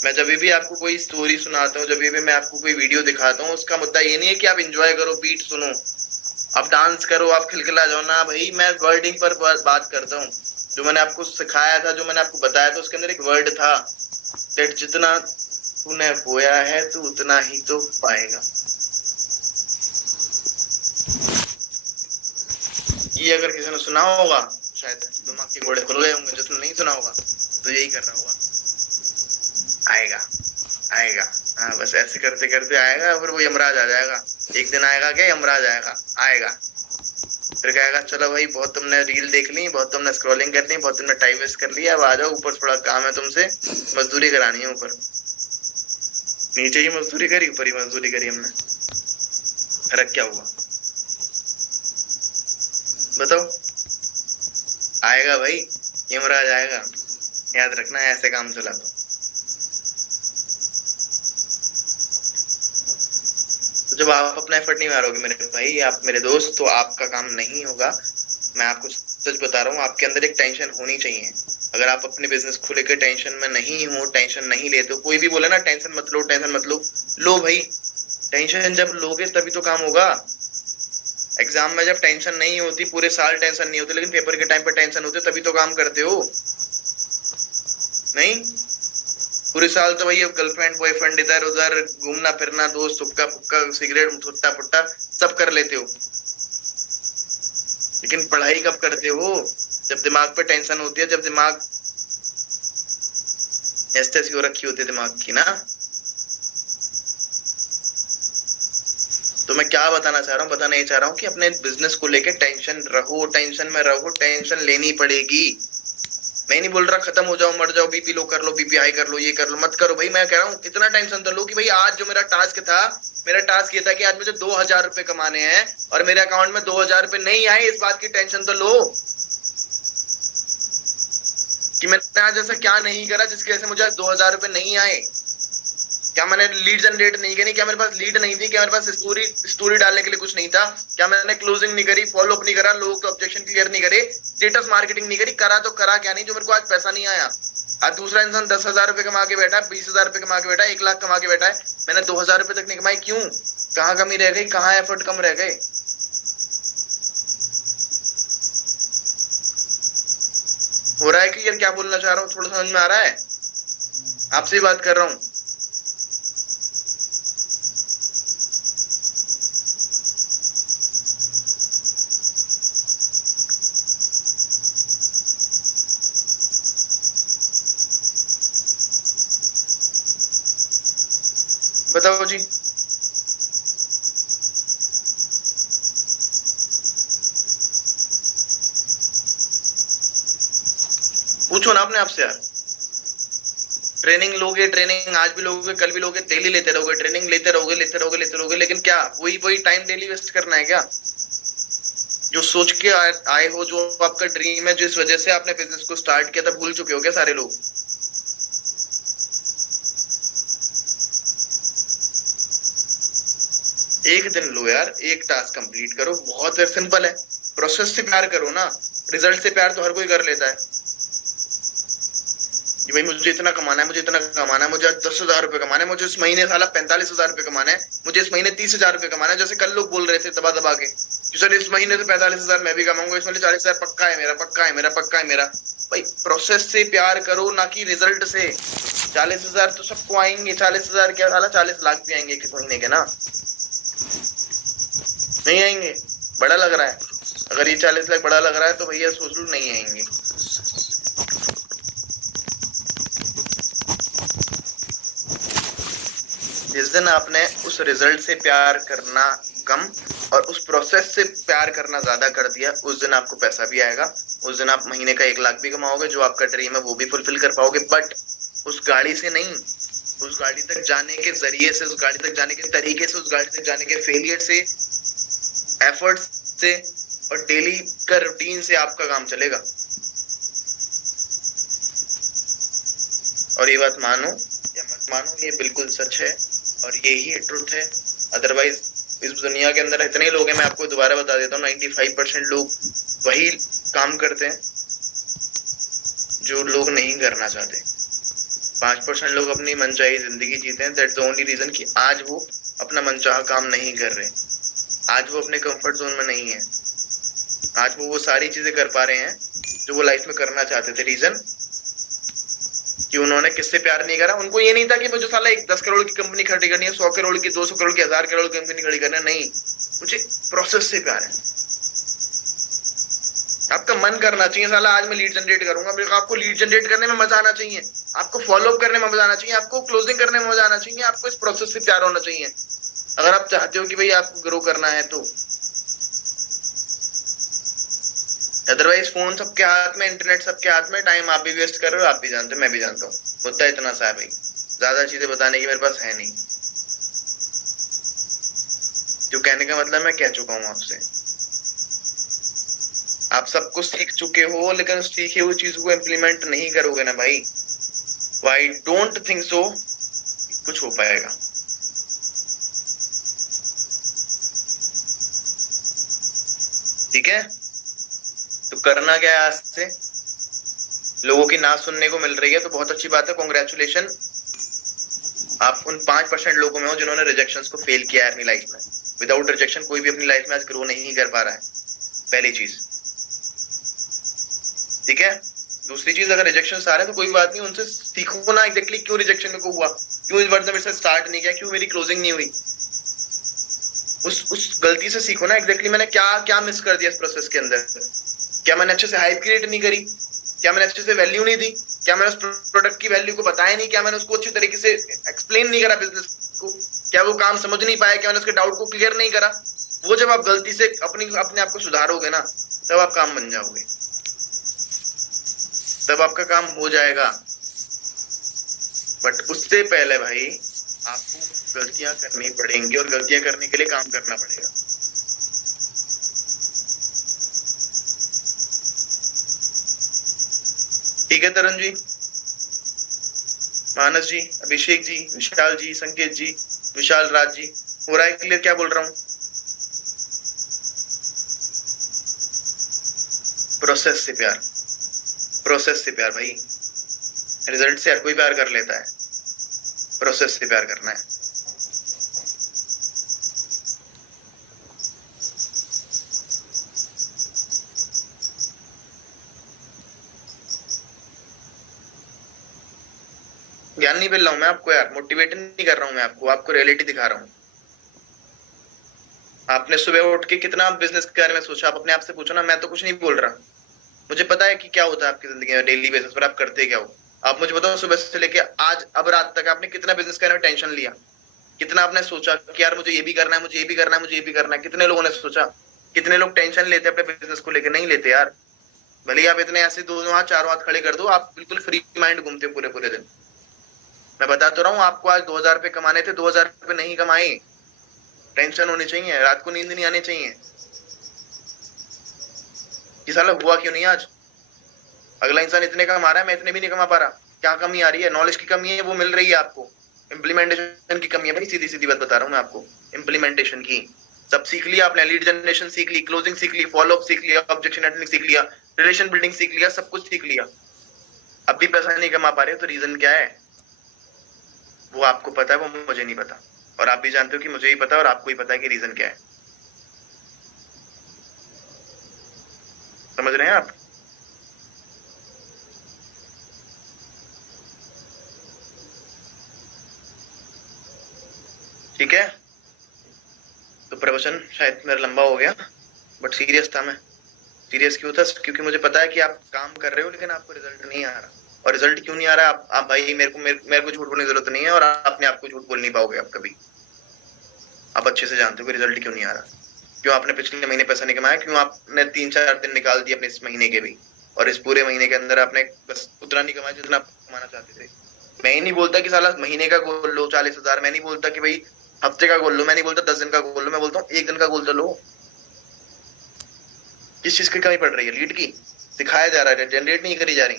मैं जब भी आपको कोई स्टोरी सुनाता हूँ, जब भी मैं आपको कोई वीडियो दिखाता हूँ, उसका मुद्दा ये नहीं है कि आप एंजॉय करो, बीट सुनो, आप डांस करो, आप खिलखिला जाओ ना भाई। मैं वर्डिंग पर बात करता हूँ। जो मैंने आपको सिखाया था, जो मैंने आपको बताया था, उसके अंदर एक वर्ड था, दैट जितना तूने बोया है तू उतना ही तो पाएगा। ये अगर किसी ने सुना होगा शायद दिमाग के घोड़े खुल गए होंगे, जिसने नहीं सुना होगा तो यही कर रहा होगा, आएगा। हाँ, बस ऐसे करते करते आएगा, फिर वो यमराज आ जाएगा। एक दिन आएगा क्या, यमराज आएगा, फिर कहेगा चलो भाई बहुत तुमने रील देख ली, बहुत तुमने स्क्रॉलिंग कर ली, बहुत तुमने टाइम वेस्ट कर लिया, अब आ जाओ ऊपर, थोड़ा काम है तुमसे, मजदूरी करानी है ऊपर। नीचे ही मजदूरी करी, ऊपर ही मजदूरी करी हमने, फर्क क्या हुआ बताओ? आएगा भाई, यमराज आएगा, याद रखना, ऐसे काम चला। तो जब आप अपना एफर्ट नहीं मारोगे मेरे भाई, आप मेरे दोस्त, तो आपका काम नहीं होगा। मैं आपको सच बता रहा हूँ, आपके अंदर एक टेंशन होनी चाहिए। अगर आप अपने बिजनेस को लेकर टेंशन में नहीं हो, टेंशन नहीं लेते हो, कोई भी बोले ना टेंशन मत लो, टेंशन मत लो भाई। टेंशन जब लोगे तभी तो काम होगा। एग्जाम में जब टेंशन नहीं होती, पूरे साल टेंशन नहीं होती, लेकिन पेपर के टाइम पर टेंशन होती, तभी तो काम करते हो। नहीं, पूरे साल तो भैया गर्लफ्रेंड बॉयफ्रेंड, इधर उधर घूमना फिरना, दोस्त, हुक्का फुक्का, सिगरेट, छुट्टा पुट्टा सब कर लेते हो, लेकिन पढ़ाई कब करते हो? जब दिमाग पे टेंशन होती है, जब दिमाग ऐसी हो रखी होती है दिमाग की ना, तो मैं क्या बताना चाह रहा हूँ, बताना ये चाह रहा हूँ कि अपने बिजनेस को लेके टेंशन रहो, टेंशन में रहो, टेंशन लेनी पड़ेगी। मैं नहीं बोल रहा खत्म हो जाओ, मर जाओ, बीपी लो कर लो, बीपी हाई कर लो, ये कर लो, मत करो भाई। मैं कह रहा हूँ इतना टेंशन तो लो कि भाई आज जो मेरा टास्क था, मेरा टास्क ये था कि आज मुझे 2000 रुपए कमाने हैं और मेरे अकाउंट में 2000 रुपए नहीं आए, इस बात की टेंशन तो लो कि मैंने आज ऐसा क्या नहीं करा जिसकी वजह से मुझे 2000 रुपए नहीं आए। क्या मैंने लीड जनरेट नहीं करी? क्या मेरे पास लीड नहीं थी? क्या मेरे पास स्टोरी डालने के लिए कुछ नहीं था? क्या मैंने क्लोजिंग नहीं करी, फॉलो अप नहीं करा, लोगों के ऑब्जेक्शन क्लियर नहीं करे, स्टेटस मार्केटिंग नहीं करी? करा तो करा क्या नहीं जो मेरे को आज पैसा नहीं आया? आज दूसरा इंसान 10,000 रुपए कमा के बैठा है, 20,000 रुपए कमा के बैठा है, 1 लाख कमा के बैठा है, मैंने 2,000 रुपए तक नहीं कमाई। क्यों? कहाँ कमी रह गई? कहाँ एफर्ट कम रह गए? हो रहा है कि यार क्या बोलना चाह रहा हूँ थोड़ा समझ में आ रहा है? आपसे ही बात कर रहा हूँ। बताओ जी। पूछो ना अपने आप से यार। ट्रेनिंग लोगे, ट्रेनिंग आज भी लोगे, कल भी लोगे, डेली लेते रहोगे, ट्रेनिंग लेते रहोगे, लेते रहोगे, लेते रहोगे, लेकिन क्या वही टाइम डेली वेस्ट करना है क्या? जो सोच के आए हो, जो आपका ड्रीम है, जिस वजह से आपने बिजनेस को स्टार्ट किया था, भूल चुके हो क्या सारे लोग? एक दिन लो यार, एक टास्क कंप्लीट करो, बहुत सिंपल है। प्रोसेस से प्यार करो ना, रिजल्ट से प्यार तो हर कोई कर लेता है कि भाई मुझे इतना कमाना है, मुझे इतना कमाना है, मुझे 10,000 रुपए कमाना है, मुझे इस महीने साला 45,000 रुपए कमाना है, मुझे इस महीने 30,000 रुपए कमाना है। जैसे कल लोग बोल रहे थे दबा दबा के कि सर इस महीने तो 45,000 मैं भी कमाऊंगा, इस महीने 40,000 पक्का है मेरा, पक्का है मेरा, पक्का है मेरा। भाई प्रोसेस से प्यार करो ना कि रिजल्ट से। 40,000 तो सबको आएंगे, 40,000 क्या साला 40 लाख भी आएंगे किस महीने के ना? नहीं आएंगे? बड़ा लग रहा है? अगर ये 40 लाख बड़ा लग रहा है तो भैया सोच लो नहीं आएंगे। जिस दिन आपने उस रिजल्ट से प्यार करना कम और उस प्रोसेस से प्यार करना ज्यादा कर दिया, उस दिन आपको पैसा भी आएगा, उस दिन आप महीने का 1 लाख भी कमाओगे, जो आपका ड्रीम है वो भी फुलफिल कर पाओगे। बट उस गाड़ी से नहीं, उस गाड़ी तक जाने के जरिए से, उस गाड़ी तक जाने के तरीके से, उस गाड़ी तक जाने के फेलियर से, एफर्ट से और डेली का रूटीन से आपका काम चलेगा। और ये बात मानो या मत मानो, ये बिल्कुल सच है और यही ट्रुथ है। अदरवाइज इस दुनिया के अंदर इतने लोग हैं, मैं आपको दोबारा बता देता हूँ, 95% लोग वही काम करते हैं जो लोग नहीं करना चाहते। 5% लोग अपनी मनचाही जिंदगी जीते हैं। दैट्स द ओनली रीजन कि आज वो अपना मनचाहा काम नहीं कर रहे, आज वो अपने कंफर्ट जोन में नहीं है, आज वो सारी चीजें कर पा रहे हैं जो वो लाइफ में करना चाहते थे। रीजन कि उन्होंने किससे प्यार नहीं करा। उनको ये नहीं था कि मुझे साला 10 करोड़ की कंपनी खड़ी करनी है, 100 करोड़ की, 200 करोड़ की, 1000 करोड़ की कंपनी खड़ी करना, नहीं, मुझे प्रोसेस से प्यार है। आपका मन करना चाहिए साला आज मैं लीड जनरेट करूंगा, आपको लीड जनरेट करने में मजा आना चाहिए, आपको फॉलो अप करने में मजा आना चाहिए, आपको क्लोजिंग करने में मजा आना चाहिए, आपको इस प्रोसेस से प्यार होना चाहिए अगर आप चाहते हो कि भाई आपको ग्रो करना है तो। अदरवाइज फोन सबके हाथ में, इंटरनेट सबके हाथ में, टाइम आप भी वेस्ट कर रहे हो, आप भी जानते हो, मैं भी जानता हूँ। मुद्दा इतना सा है भाई, ज्यादा चीजें बताने की मेरे पास है नहीं। जो कहने का मतलब मैं कह चुका हूँ आपसे। आप सब कुछ सीख चुके हो, लेकिन सीखे हुई चीज को इम्प्लीमेंट नहीं करोगे ना भाई, आई डोंट थिंक सो कुछ हो पाएगा। ठीक है, तो करना क्या है आज से? लोगों की ना सुनने को मिल रही है तो बहुत अच्छी बात है, कांग्रेचुलेशन। आप उन 5% लोगों में हो जिन्होंने रिजेक्शंस को फेल किया है अपनी लाइफ में। विदाउट रिजेक्शन कोई भी अपनी लाइफ में आज ग्रो नहीं कर पा रहा है, पहली चीज। ठीक है, दूसरी चीज, अगर रिजेक्शन आ रहे हैं तो कोई बात नहीं, उनसे सीखो ना एग्जैक्टली क्यों रिजेक्शन को हुआ, क्यों इस बार मेरे से स्टार्ट नहीं किया, क्यों मेरी क्लोजिंग नहीं हुई। उस गलती से सीखो ना एग्जैक्टली मैंने क्या क्या मिस कर दिया इस प्रोसेस के अंदर। क्या मैंने अच्छे से हाइप क्रिएट नहीं करी? क्या मैंने अच्छे से वैल्यू नहीं दी? क्या मैंने उस प्रोडक्ट की वैल्यू को बताया नहीं? क्या मैंने उसको अच्छी तरीके से एक्सप्लेन नहीं करा बिजनेस को? क्या वो काम समझ नहीं पाया? क्या मैंने उसके डाउट को क्लियर नहीं करा? वो जब आप गलती से अपने आप को सुधारोगे ना, तब आप काम बन जाओगे, तब आपका काम हो जाएगा। बट उससे पहले भाई आपको गलतियां करनी पड़ेंगी, और गलतियां करने के लिए काम करना पड़ेगा। ठीक है तरुण जी, मानस जी, अभिषेक जी, विशाल जी, संकेत जी, विशाल राज जी, हो रहा है क्लियर क्या बोल रहा हूँ? प्रोसेस से प्यार, प्रोसेस से प्यार भाई, रिजल्ट से हर कोई प्यार कर लेता है, प्रोसेस से प्यार करना है। ज्ञान नहीं मिल रहा हूं मैं आपको यार, मोटिवेट नहीं कर रहा हूं मैं आपको रियलिटी दिखा रहा हूं। आपने सुबह उठ के कितना बिजनेस के बारे में सोचा? आप अपने आप से पूछो ना। मैं तो कुछ नहीं बोल रहा, मुझे पता है कि क्या होता है आपकी जिंदगी में डेली बेसिस पर, आप करते क्या हो। आप मुझे बताओ सुबह से लेके आज अब रात तक आपने कितना बिजनेस के बारे में टेंशन लिया, कितना आपने सोचा कि यार मुझे ये भी करना है, मुझे ये भी करना है, मुझे ये भी करना है। कितने लोगों ने सोचा? कितने लोग टेंशन लेते हैं अपने बिजनेस को लेकर? नहीं लेते यार। भले आप इतने ऐसे दो हाथ चारों हाथ खड़े कर दो, आप बिल्कुल फ्री माइंड घूमते पूरे पूरे दिन। मैं बता तो रहा हूँ आपको, आज 2000 रुपए कमाने थे, 2000 रुपए नहीं कमाए। टेंशन होनी चाहिए, रात को नींद नहीं आनी चाहिए कि साला हुआ क्यों नहीं आज। अगला इंसान इतने कमा रहा है, मैं इतने भी नहीं कमा पा रहा। क्या कमी आ रही है? नॉलेज की कमी है, वो मिल रही है आपको। इम्प्लीमेंटेशन की कमी है भाई, सीधी सीधी बात बता रहा हूँ मैं आपको, इम्प्लीमेंटेशन की। सब सीख लिया आपने, लीड जनरेशन सीख ली, क्लोजिंग सीख ली, फॉलो अप सीख लिया, ऑब्जेक्शन हैंडलिंग सीख लिया, रिलेशन बिल्डिंग सीख लिया, सब कुछ सीख लिया। अब भी पैसा नहीं कमा पा रहे हो, तो रीजन क्या है? वो आपको पता है, वो मुझे नहीं पता। और आप भी जानते हो कि मुझे ही पता है और आपको ही पता है कि रीजन क्या है। समझ रहे हैं आप? ठीक है, तो प्रवचन शायद मेरा लंबा हो गया, बट सीरियस था मैं। सीरियस क्यों था? क्योंकि मुझे पता है कि आप काम कर रहे हो लेकिन आपको रिजल्ट नहीं आ रहा। और रिजल्ट क्यों नहीं आ रहा? आप भाई मेरे को झूठ बोलने की जरूरत नहीं है, और अपने आप को झूठ बोल नहीं पाओगे आप कभी। आप अच्छे से जानते हो कि रिजल्ट क्यों नहीं आ रहा। क्यों आपने पिछले महीने पैसा नहीं कमाया? क्यों आपने 3-4 दिन निकाल दिए अपने इस महीने के भी, और इस पूरे महीने के अंदर आपने बस उतना नहीं कमाया जितना आप कमाना चाहते थे। मैं ही नहीं बोलता कि साला महीने का गोल लो 40,000, मैं नहीं बोलता कि भाई हफ्ते का गोल लो, मैं नहीं बोलता 10 दिन का गोल लो, मैं बोलता हूँ 1 दिन का गोल तो लो। किस चीज की कमी पड़ रही है? लीड की सिखाया जा रहा है, जनरेट नहीं करी जा रही।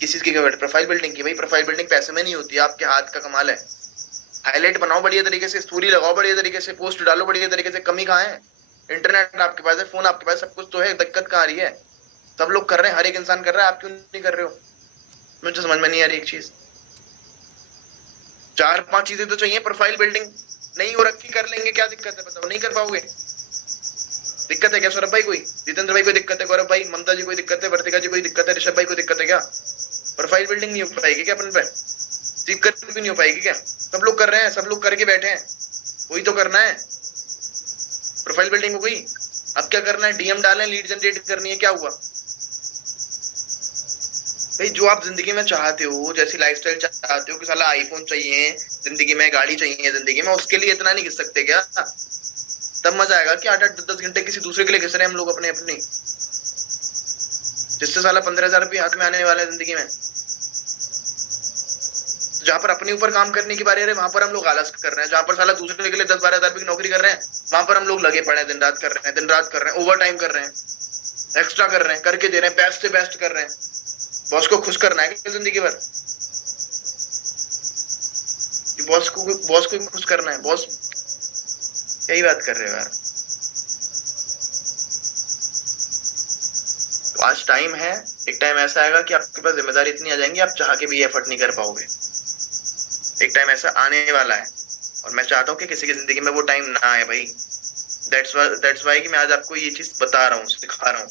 किस चीज की कमी? प्रोफाइल बिल्डिंग की। भाई प्रोफाइल बिल्डिंग पैसे में नहीं होती, आपके हाथ का कमाल है। हाईलाइट बनाओ बढ़िया तरीके से, स्टोरी लगाओ बढ़िया तरीके से, पोस्ट डालो बढ़िया तरीके से। कमी कहाँ है? इंटरनेट आपके पास है, फोन आपके पास, सब कुछ तो है, दिक्कत कहाँ आ रही है? सब लोग कर रहे हैं, हर एक इंसान कर रहा है, आप क्यों नहीं कर रहे हो? मुझे समझ में नहीं आ रही एक चीज। 4-5 चीजें तो चाहिए। प्रोफाइल बिल्डिंग नहीं हो रखी, कर लेंगे, क्या दिक्कत है बताओ? नहीं कर पाओगे? दिक्कत है क्या सौरभ भाई? कोई जितेंद्र भाई कोई दिक्कत है? गौरव भाई, ममता जी कोई दिक्कत है? वर्तिका जी कोई दिक्कत है? ऋषभ भाई कोई दिक्कत है क्या? प्रोफाइल बिल्डिंग नहीं हो पाएगी क्या अपन पे? दिक्कत भी नहीं हो पाएगी क्या? सब लोग कर रहे हैं, सब लोग करके बैठे हैं, वही तो करना है। प्रोफाइल बिल्डिंग हो गई, अब क्या करना है? डीएम डालें, लीड जनरेट करनी है, क्या हुआ भाई? जो आप जिंदगी में चाहते हो, जैसी लाइफस्टाइल चाहते हो कि साला आईफोन चाहिए जिंदगी में, गाड़ी चाहिए जिंदगी में, उसके लिए इतना नहीं घिस सकते क्या? तब मजा आएगा कि 8-10 घंटे किसी दूसरे के लिए घिस रहे हैं हम लोग अपने, जिससे साला 15,000 रुपये हाथ में आने वाला है जिंदगी में। जहां पर अपने ऊपर काम करने की बारी है, वहां पर हम लोग आलस कर रहे हैं। जहां पर साला दूसरे के लिए 10-12 हजार की नौकरी कर रहे हैं, वहां पर हम लोग लगे पड़े हैं, दिन रात कर रहे हैं, दिन रात कर रहे हैं, ओवर टाइम कर रहे हैं, एक्स्ट्रा कर रहे हैं, करके दे रहे हैं, बेस्ट से बेस्ट कर रहे हैं। बॉस को खुश करना है जिंदगी भर? बॉस को खुश करना है? बॉस यही बात कर रहे हो यार। तो आज टाइम है, एक टाइम ऐसा आएगा कि आपके पास जिम्मेदारी इतनी आ जाएंगी, आप चाह के भी एफर्ट नहीं कर पाओगे। एक टाइम ऐसा आने वाला है, और मैं चाहता हूँ कि किसी की जिंदगी में वो टाइम ना आए भाई। दैट्स वाई कि मैं आज आपको ये चीज बता रहा हूँ, सिखा रहा हूँ।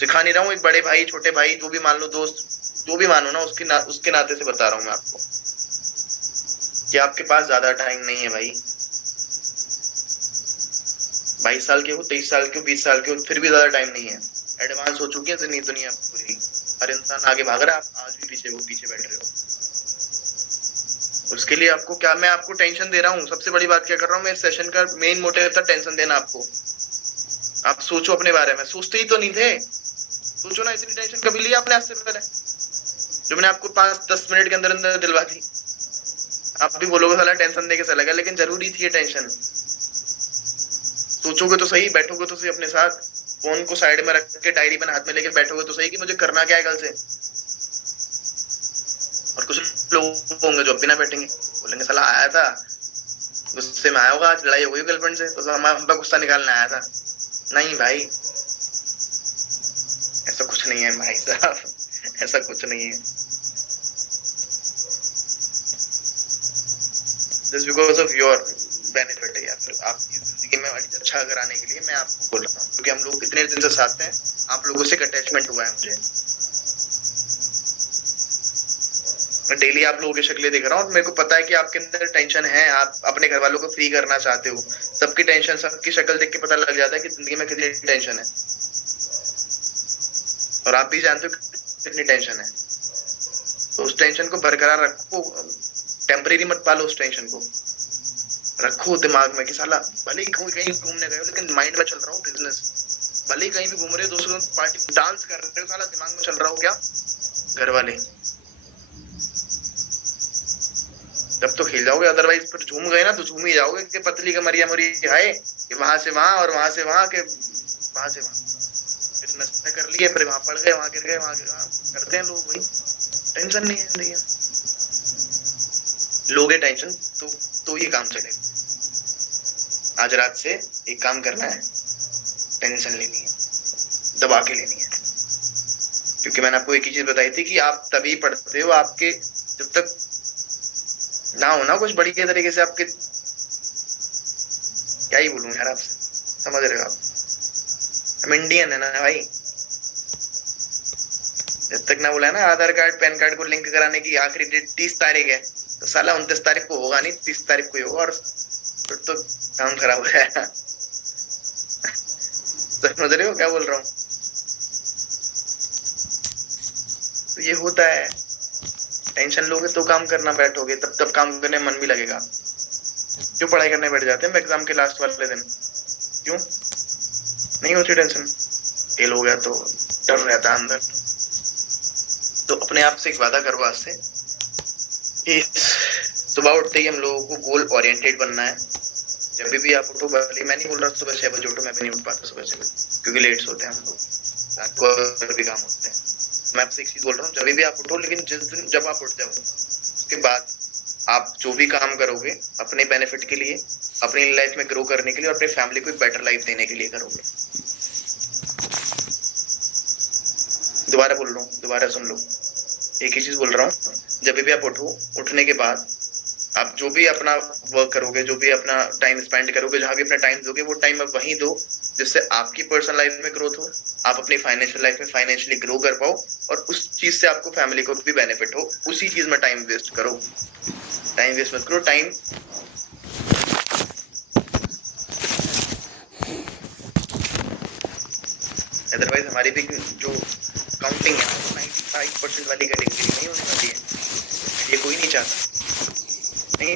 सिखा नहीं रहा हूँ, एक बड़े भाई, छोटे भाई, जो भी मान लो, दोस्त, जो भी मानो ना, उसके नाते से बता रहा हूँ मैं आपको कि आपके पास ज्यादा टाइम नहीं है भाई। 22 साल के हो, 23 साल के हो, 20 साल के हो, फिर भी ज्यादा टाइम नहीं है। एडवांस हो चुकी है दुनिया पूरी, हर इंसान आगे भाग रहा है, आप आज भी पीछे बैठ रहे हो। उसके लिए आपको क्या, मैं आपको टेंशन दे रहा हूँ। सबसे बड़ी बात क्या कर रहा हूँ मैं, इस सेशन का मेन मोटिव था टेंशन देना आपको। आप सोचो अपने बारे में, सोचते ही तो नहीं थे। सोचो ना, इतनी टेंशन कभी ली आपने आज से पहले, जो मैंने आपको 5-10 मिनट के अंदर अंदर दिलवा दी। आप भी बोलोगे साला टेंशन देके चला गया, लेकिन जरूरी थी ये टेंशन। सोचोगे तो सही, बैठोगे तो सही अपने साथ, फोन को साइड में रख के डायरी पेन हाथ में लेके बैठोगे तो सही कि मुझे करना क्या है कल से। और कुछ लोग होंगे जो अब भी ना बैठेंगे, बोलेंगे साला आया था गुस्से में आया होगा, आज लड़ाई हो गई गर्लफ्रेंड से तो हम पे गुस्सा निकालने आया था। नहीं भाई, ऐसा कुछ नहीं है भाई साहब, ऐसा कुछ नहीं है। Just because of your benefit है, या फिर आपकी जिंदगी में अच्छा कराने के लिए मैं आपको बोल रहा हूँ, क्योंकि हम लोग इतने दिन से साथ हैं, आप लोगों से अटैचमेंट हुआ है मुझे। मैं डेली आप लोगों की शक्लें देख रहा हूँ और मेरे को पता है कि आपके अंदर टेंशन है, आप अपने घर वालों को फ्री करना चाहते हो। सबकी टेंशन, सबकी शक्ल देख के पता लग जाता है कि जिंदगी में कितनी टेंशन है, और आप भी जानते हो कितनी टेंशन है। तो उस टेंशन को बरकरार रखो, टेम्परेरी मत पालो, उस टेंशन को रखो दिमाग में कि साला भले ही कहीं घूमने गए हो लेकिन माइंड में चल रहा हूँ बिजनेस। भले ही कहीं भी घूम रहे हो, दोस्तों पार्टी डांस कर रहे हो, साला दिमाग में चल रहा हो क्या घर वाले, तब तो खेल जाओगे। अदरवाइज फिर झूम गए ना तो झूम ही जाओगे कि पतली का मरिया मरी है, वहां से वहां और वहां से वहां के वहां से वहां, फिर नशा कर लिए, फिर वहां पड़ गए, वहां गिर गए, वहां करते हैं लोग। वही टेंशन नहीं है जिंदगी में, लोगे टेंशन तो ये काम चलेगा। आज रात से एक काम करना है, टेंशन लेनी है, दबा के लेनी है। क्योंकि मैंने आपको एक ही चीज बताई थी कि आप तभी पढ़ते हो, आपके जब तक ना हो ना कुछ बड़ी तरीके से, आपके क्या ही बोलूं यार आपसे, समझ रहे हो आप, हम इंडियन है ना भाई। जब तक ना बोला ना आधार कार्ड पैन कार्ड को लिंक कराने की आखिरी डेट 30 तारीख है, तो साला 29 तारीख को होगा नहीं, 30 तारीख को ही होगा, और फिर तो काम खराब हो जाएगा। समझ रहे हो क्या बोल रहा हूँ? तो ये होता है, टेंशन लोगे तो काम करना बैठोगे, तब काम करने में मन भी लगेगा। क्यों पढ़ाई करने बैठ जाते हैं एग्जाम के लास्ट वाले दिन? क्यों नहीं होती टेंशन? फेल हो गया तो डर रहता है अंदर। तो अपने आप से एक वादा करो आज से कि सुबह उठते ही हम लोगों को गोल ओरिएंटेड बनना है। जब भी आप उठो, भले मैं नहीं बोल रहा सुबह 6 बजे उठो, मैं भी नहीं उठ पाता सुबह 6 बजे क्योंकि लेट सोते हैं हम लोग, रात को और भी काम होते हैं। मैं आपसे एक चीज बोल रहा हूँ, जब भी आप उठो, लेकिन जिस दिन जब आप उठ जाओ उसके बाद आप जो भी काम करोगे अपने बेनिफिट के लिए, अपनी लाइफ में ग्रो करने के लिए और अपनी फैमिली को एक बेटर लाइफ देने के लिए करोगे। दोबारा बोल रहा हूँ, दोबारा सुन लो, एक ही चीज बोल रहा हूँ, जब भी आप उठो, उठने के बाद आप जो भी अपना वर्क करोगे, जो भी अपना टाइम स्पेंड करोगे, जहां भी अपना टाइम दोगे, वो टाइम आप वहीं दो जिससे आपकी पर्सनल लाइफ में ग्रोथ हो, आप अपनी फाइनेंशियल लाइफ में फाइनेंशियली ग्रो कर पाओ, और उस चीज से आपको फैमिली को भी बेनिफिट हो। उसी चीज में टाइम वेस्ट करो, टाइम वेस्ट मत करो। टाइम अदरवाइज हमारी भी जो काउंटिंग है 95% वाली कैटेगरी नहीं होने वाली है। ये कोई नहीं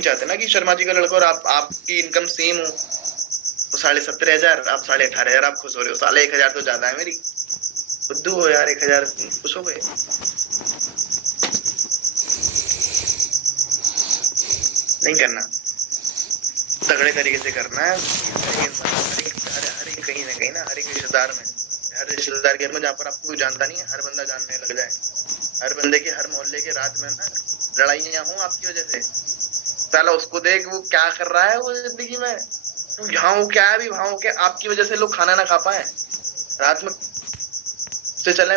चाहता ना कि शर्मा जी का लड़का और आपकी इनकम सेम हो, तो 17,500 आप 18,500 आप खुश हो रहे हो, 1,000 तो ज्यादा है मेरी, बुद्धू हो यार, 1,000 खुश हो गए। नहीं करना, तगड़े तरीके से करना है। हर एक कहीं ना कहीं ना, हर एक रिश्तेदार में, हर रिश्तेदार के घर में जहाँ पर आपको कोई जानता नहीं है, हर बंदा जानने लग जाए। हर बंदे के, हर मोहल्ले के रात में ना लड़ाइयां हों आपकी वजह से। साला उसको देख वो क्या कर रहा है वो जिंदगी में, यहाँ हो क्या है अभी, वहां हो क्या, आपकी वजह से लोग खाना ना खा पाए रात में से चले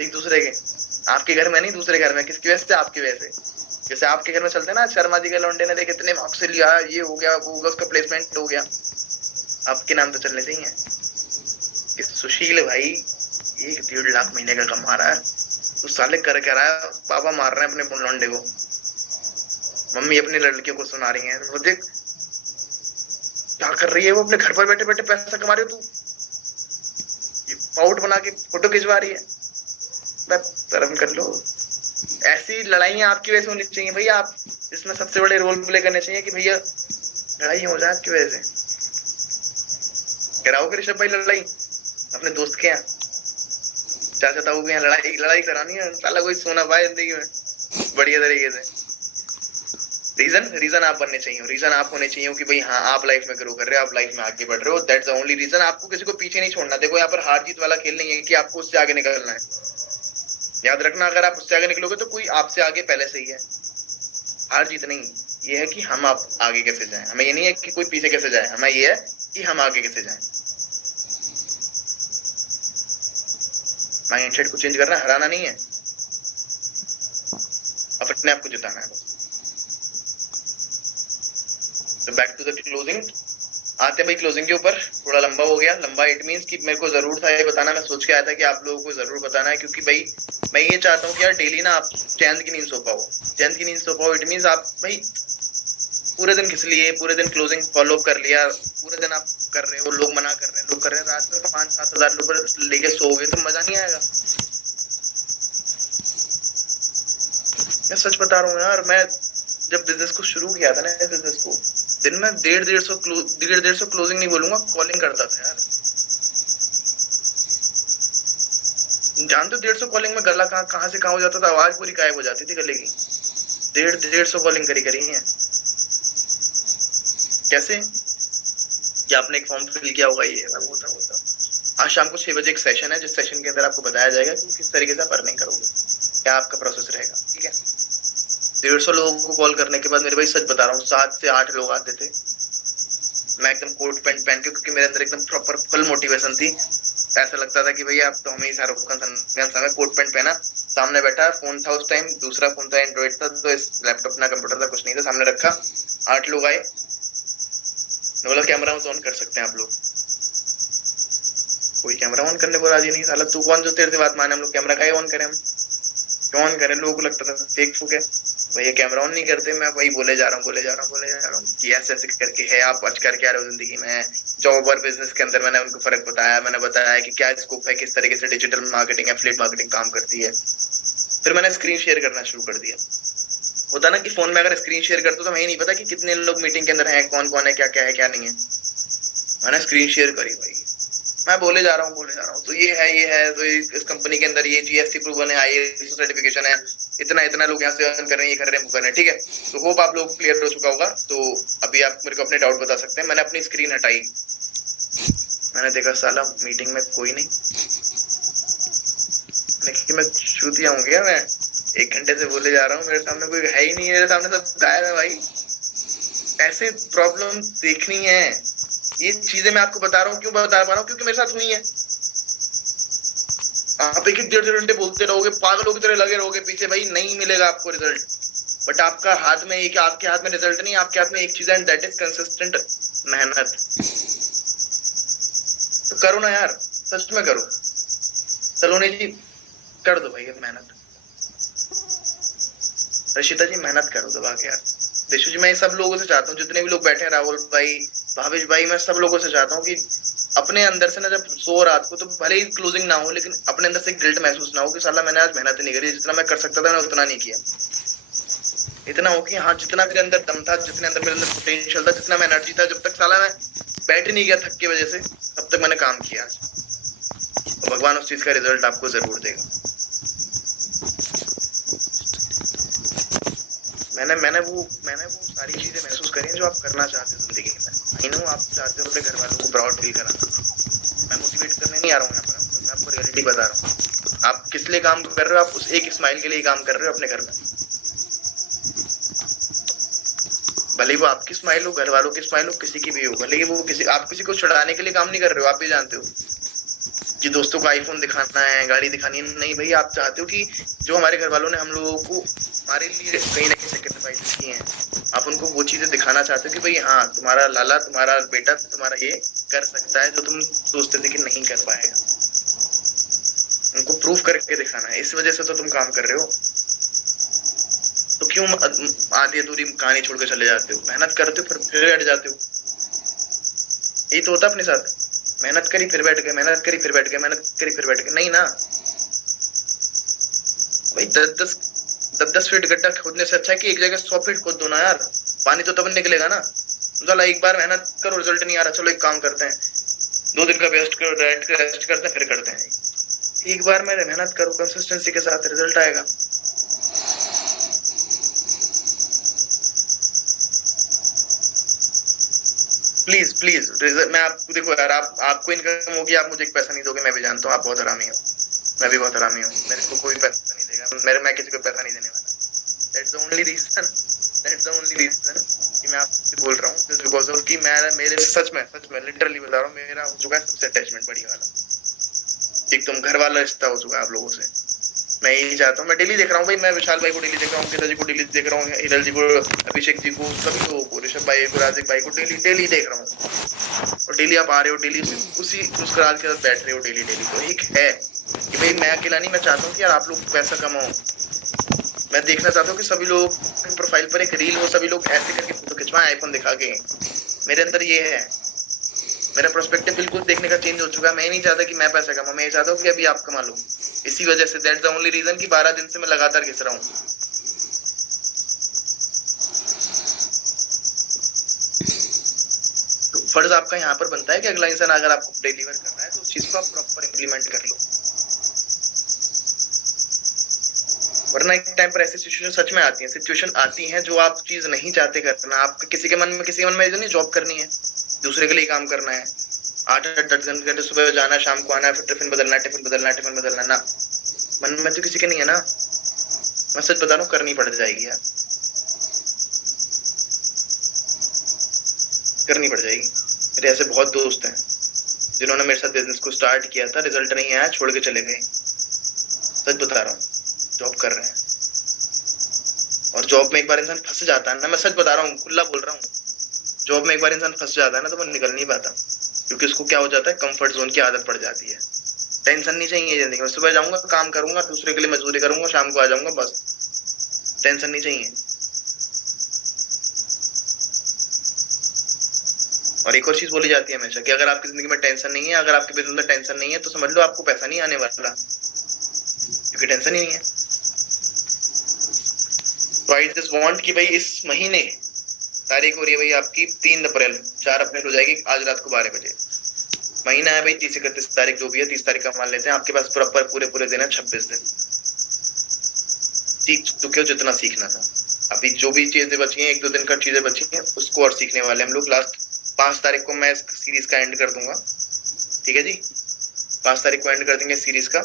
एक दूसरे के, आपके घर में नहीं दूसरे घर में। किसकी वजह से? आपकी वजह से। जैसे आपके घर में चलते ना, शर्मा जी के लौंडे ने देखे इतने मार्क्स से लिया, ये हो गया, वो हो गया, उसका प्लेसमेंट हो गया, आपके नाम तो चलने से ही है। कि सुशील भाई 1-1.5 लाख महीने का कमा रहा है, तो साले कर क्या रहा है, पापा मार रहे हैं अपने लौंडे को, मम्मी अपनी लड़कियों को सुना रही है, वो देख क्या कर रही है, वो अपने घर पर बैठे बैठे पैसा कमा रही है, तू पाउट बना के फोटो खिंचवा रही है। शर्म कर लो। ऐसी लड़ाइयां आपकी वजह से होनी चाहिए भैया। आप इसमें सबसे बड़े रोल प्ले करने चाहिए कि भैया लड़ाई हो जाए आपकी वजह से। कराओगे ऋषभ भाई लड़ाई अपने दोस्त के यहाँ, चाचा ताऊ के यहाँ लड़ाई करानी है, साला कोई सोना पाए जिंदगी में बढ़िया तरीके से। रीजन आप बनने चाहिए, रीजन आप होने चाहिए कि भाई हाँ आप लाइफ में ग्रो कर रहे हो, आप लाइफ में आगे बढ़ रहे हो, दैट्स द ओनली रीजन। आपको किसी को पीछे नहीं छोड़ना। देखो यहाँ पर हार जीत वाला खेल नहीं है कि आपको उससे आगे निकलना है। याद रखना, अगर आप उससे आगे निकलोगे तो कोई आपसे आगे पहले से ही है। हार जीत नहीं, ये है कि हम आप आगे कैसे जाएं। हमें ये नहीं है कि कोई पीछे कैसे जाए, हमें ये है कि हम आगे कैसे जाएं। माइंडसेट को चेंज करना, हराना नहीं है, अपने आप को जिताना है बस। तो बैक टू द क्लोजिंग आते भाई। क्लोजिंग के ऊपर थोड़ा लंबा हो गया। लंबा इट मींस कि मेरे को जरूर था ये बताना, मैं सोच के आया था कि आप लोगों को जरूर बताना है, क्योंकि भाई मैं ये चाहता हूँ कि यार डेली ना आप चैन की नींद सो पाओ। चैन की नींद सो पाओ इट मींस आप भाई पूरे दिन घिस लिए, पूरे दिन क्लोजिंग फॉलो कर लिया, पूरे दिन आप कर रहे हो, लोग मना कर रहे हैं, लोग कर रहे हैं, रात में 5-7 हजार रुपए लेके सोओगे तो मजा नहीं आएगा। मैं सच बता रहा हूँ यार, मैं जब बिजनेस को शुरू किया था ना, बिजनेस को दिन में 150 क्लोजिंग नहीं बोलूंगा, कॉलिंग करता था यार। जानते हो 150 कॉलिंग में गला कहाँ से कहाँ हो जाता था, आवाज पूरी गायब हो जाती थी गले की। 150 कॉलिंग करी है। कैसे कि आपने एक फॉर्म फिल किया होगा, ये होता। आज शाम को 6 बजे एक सेशन है, जिस सेशन के अंदर आपको बताया जाएगा कि किस तरीके से आप अर्निंग करोगे, क्या आपका प्रोसेस रहेगा। ठीक है, 150 लोगों को कॉल करने के बाद मेरे भाई सच बता रहा हूँ 7 से 8 लोग आते थे। मैं एकदम कोट पैंट पहन के, क्योंकि मेरे अंदर एकदम प्रॉपर फुल मोटिवेशन थी। ऐसा लगता था कि भैया अब तो हमें ही शाहरुख खान कोट पैंट पहना, सामने बैठा, फोन था उस टाइम, दूसरा फोन था एंड्रॉइड था, तो इस लैपटॉप ना कंप्यूटर था, कुछ नहीं था, सामने रखा। 8 लोग आए, बोला कैमरा ऑन कर सकते हैं आप लोग। कोई कैमरा ऑन करने को राजी नहीं। साला तू कौन जो तेरे से बात माने, हम लोग कैमरा का ही ऑन करें, हम क्यों ऑन करें। लोगों को लगता था फेक फूक है, भैया कैमरा ऑन नहीं करते। मैं वही बोले जा रहा हूँ कि ऐसे करके है, आप आज कर क्या रहे हो जिंदगी में, जॉब और बिजनेस के अंदर। मैंने उनको फर्क बताया, मैंने बताया कि क्या स्कोप है, किस तरीके से डिजिटल मार्केटिंग, एफिलिएट मार्केटिंग काम करती है। फिर मैंने स्क्रीन शेयर करना शुरू कर दिया। होता ना कि फोन में अगर स्क्रीन शेयर करते तो हमें नहीं पता कि कितने लोग मीटिंग के अंदर हैं, कौन कौन है, क्या नहीं है। मैंने स्क्रीन शेयर करी भाई, मैं बोले जा रहा हूँ तो ये है तो इस कंपनी के अंदर ये जीएसटी प्रूवन है, आईएसओ सर्टिफिकेशन है, इतना लोग यहाँ से अर्न कर रहे हैं, ये कर रहे हैं, वो कर रहे हैं। ठीक है, तो होप आप लोग क्लियर हो चुका होगा। तो अभी आप मेरे को अपने डाउट बता सकते हैं। मैंने अपनी स्क्रीन हटाई, मैंने देखा साला मीटिंग में कोई नहीं। मैं चूतिया हूँ क्या, मैं 1 घंटे से बोले जा रहा हूँ, मेरे सामने कोई है ही नहीं, मेरे सामने सब गायब है भाई। ऐसे प्रॉब्लम देखनी है, ये चीजें मैं आपको बता रहा हूँ। क्यों बता पा रहा हूँ, क्योंकि मेरे साथ हुई है। आप 1-1 घंटे बोलते रहोगे, पागलों की तरह लगे रहोगे पीछे, भाई नहीं मिलेगा आपको रिजल्ट। बट आपका हाथ में, एक आपके हाथ में रिजल्ट नहीं, आपके हाथ में एक चीज है, दैट इज कंसिस्टेंट मेहनत। तो करो ना यार, सच में करो। सलोनी जी कर दो भाई मेहनत, रशिता जी मेहनत करो दबा के यार। देशु जी मैं सब लोगों से चाहता हूँ, जितने भी लोग बैठे हैं, राहुल भाई, भावेश भाई, मैं सब लोगों से चाहता हूँ कि अपने अंदर से ना जब सो रात को, तो भले ही क्लोजिंग ना हो, लेकिन अपने अंदर से गिल्ट महसूस ना हो कि साला मैंने आज मेहनत नहीं करी, जितना मैं कर सकता था मैंने उतना नहीं किया। इतना हो कि हाँ जितना मेरे अंदर दम था, जितने अंदर मेरे अंदर पोटेंशियल था, जितना मैं एनर्जी था, जब तक साला मैं बैठ ही नहीं गया थक की वजह से, तब तक मैंने काम किया। तो भगवान उस चीज का रिजल्ट आपको जरूर देगा। मैंने वो सारी चीजें महसूस करी जो आप करना चाहते हो जिंदगी में। आई नो आप चाहते हो अपने घर वालों को प्राउड फील कराना। मैं मोटिवेट करने नहीं आ रहा हूँ यहाँ पर, मैं आपको रियलिटी बता रहा हूँ। आप किस लिए काम कर रहे हो, आप उस एक स्माइल के लिए काम कर रहे हो अपने घर में। भले वो आपकी स्माइल हो, घर वालों की स्माइल हो, किसी की भी हो, भले वो आप किसी को छुड़ाने के लिए काम नहीं कर रहे हो। आप भी जानते हो कि दोस्तों को आईफोन दिखाना है, गाड़ी दिखानी है, नहीं भाई आप चाहते हो कि जो हमारे घर वालों ने हम लोगों को हमारे लिए कहीं ना कहीं सेक्रीफाइस की हैं, आप उनको वो चीजें दिखाना चाहते हो कि भाई हाँ तुम्हारा लाला, तुम्हारा बेटा, तुम्हारा ये कर सकता है जो तुम सोचते थे कि नहीं कर पाएगा। उनको प्रूफ करके दिखाना है, इस वजह से तो तुम काम कर रहे हो। तो क्यों आधी अधूरी कहानी छोड़ के चले जाते हो। मेहनत करते हो फिर बैठ जाते हो। यही तो होता अपने साथ, मेहनत करी फिर बैठ गए, मेहनत करी फिर बैठ गए, मेहनत करी फिर बैठ गए। नहीं ना भाई, 10 10 फीट गड्ढा खोदने से अच्छा है कि एक जगह 100 फीट खोद दो ना यार, पानी तो तब निकलेगा ना। चलो एक बार मेहनत करो, रिजल्ट नहीं आ रहा, चलो एक काम करते हैं, 2 दिन का रेस्ट करते हैं, फिर करते हैं। एक बार में मेहनत करो कंसिस्टेंसी के साथ, रिजल्ट आएगा। प्लीज प्लीज मैं आपको देखो यार, आपको इनकम होगी, आप मुझे एक पैसा नहीं दोगे, मैं भी जानता हूँ आप बहुत हरामी हो, मैं भी बहुत हरामी हूँ, मेरे को कोई पैसा नहीं देगा, मैं किसी को पैसा नहीं देने वाला। दैट्स द ओनली रीजन कि मैं आपसे बोल रहा हूँ, जस्ट बिकॉज ऑफ कि मेरे सच में लिटरली बता रहा हूँ, मेरा हो चुका है सबसे अटैचमेंट बड़ी वाला, एकदम घर वाला रिश्ता हो चुका है आप लोगों से। मैं यही चाहता हूँ, मैं डेली देख रहा हूँ भाई, मैं विशाल भाई को डेली देख रहा हूँ, जी को डेली देख रहा हूँ, हिरल जी को, अभिषेक जी को, सभी लोगों को, ऋषभ भाई को, राजिक भाई को डेली देख रहा हूँ। और डेली आप आ रहे हो, डेली उसी मुस्कुराहट के साथ बैठ रहे हो डेली। तो एक है कि भाई मैं अकेला नहीं, मैं चाहता हूँ कि यार आप लोग पैसा कमाओ। मैं देखना चाहता हूँ कि सभी लोग प्रोफाइल पर एक रील हो, सभी लोग ऐसे करके फोटो खिंचवाएं आईफोन दिखा के। मेरे अंदर ये है, मेरा पर्सपेक्टिव बिल्कुल देखने का चेंज हो चुका है। मैं नहीं चाहता कि मैं पैसा कमाऊं, मैं ये चाहता हूँ कि अभी आप कमा लो। इसी वजह से दैट्स द ओनली रीजन कि 12 दिन से मैं लगातार घिस रहा हूँ। तो फर्ज आपका यहाँ पर बनता है कि अगला इंसान अगर आपको डिलीवर करना है तो उस चीज को आप प्रॉपर इंप्लीमेंट कर लो, वरना एक टाइम पर ऐसी सिचुएशन सच में आती हैं जो आप चीज नहीं चाहते करना। आप किसी के मन में नहीं जॉब करनी है, दूसरे के लिए काम करना है, 8-10 घंटे सुबह जाना, शाम को आना, फिर टिफिन बदलना ना, मन में तो किसी के नहीं है ना। मैं सच बता रहा हूँ, करनी पड़ जाएगी यार, करनी पड़ जाएगी। मेरे ऐसे बहुत दोस्त हैं जिन्होंने मेरे साथ बिजनेस को स्टार्ट किया था, रिजल्ट नहीं आया, छोड़ के चले गए। सच बता रहा हूँ, जॉब कर रहे हैं, और जॉब में एक बार इंसान फंस जाता है ना, मैं सच बता रहा हूँ, खुला बोल रहा हूँ, जॉब में एक बार इंसान फंस जाता है ना तो वो निकल नहीं पाता, क्योंकि उसको क्या हो जाता है, कंफर्ट जोन की आदत पड़ जाती है। टेंशन नहीं चाहिए जिंदगी में, सुबह जाऊंगा काम करूंगा, दूसरे के लिए मजदूरी करूंगा, शाम को आ जाऊंगा, बस टेंशन नहीं चाहिए। और एक और चीज बोली जाती है हमेशा कि अगर आपकी जिंदगी में टेंशन नहीं है, अगर आपके बिजनेस में टेंशन नहीं है, तो समझ लो आपको पैसा नहीं आने वाला, क्योंकि टेंशन ही नहीं है। तो आई जस्ट वांट कि भाई इस महीने तारीख हो रही है भाई आपकी 3 अप्रैल, 4 अप्रैल हो जाएगी आज रात को 12 बजे। महीना है भाई 30-31 तारीख जो भी है, 30 तारीख का मान लेते हैं, आपके पास प्रॉपर पूरे दिन है, 26 दिन। सीख चुके हो जितना सीखना था, अभी जो भी चीजें बची हैं, 1-2 दिन का चीजें बची हैं, उसको और सीखने वाले हम लोग। लास्ट 5 तारीख को मैं सीरीज का एंड कर दूंगा, ठीक है जी, 5 तारीख को एंड कर देंगे सीरीज का,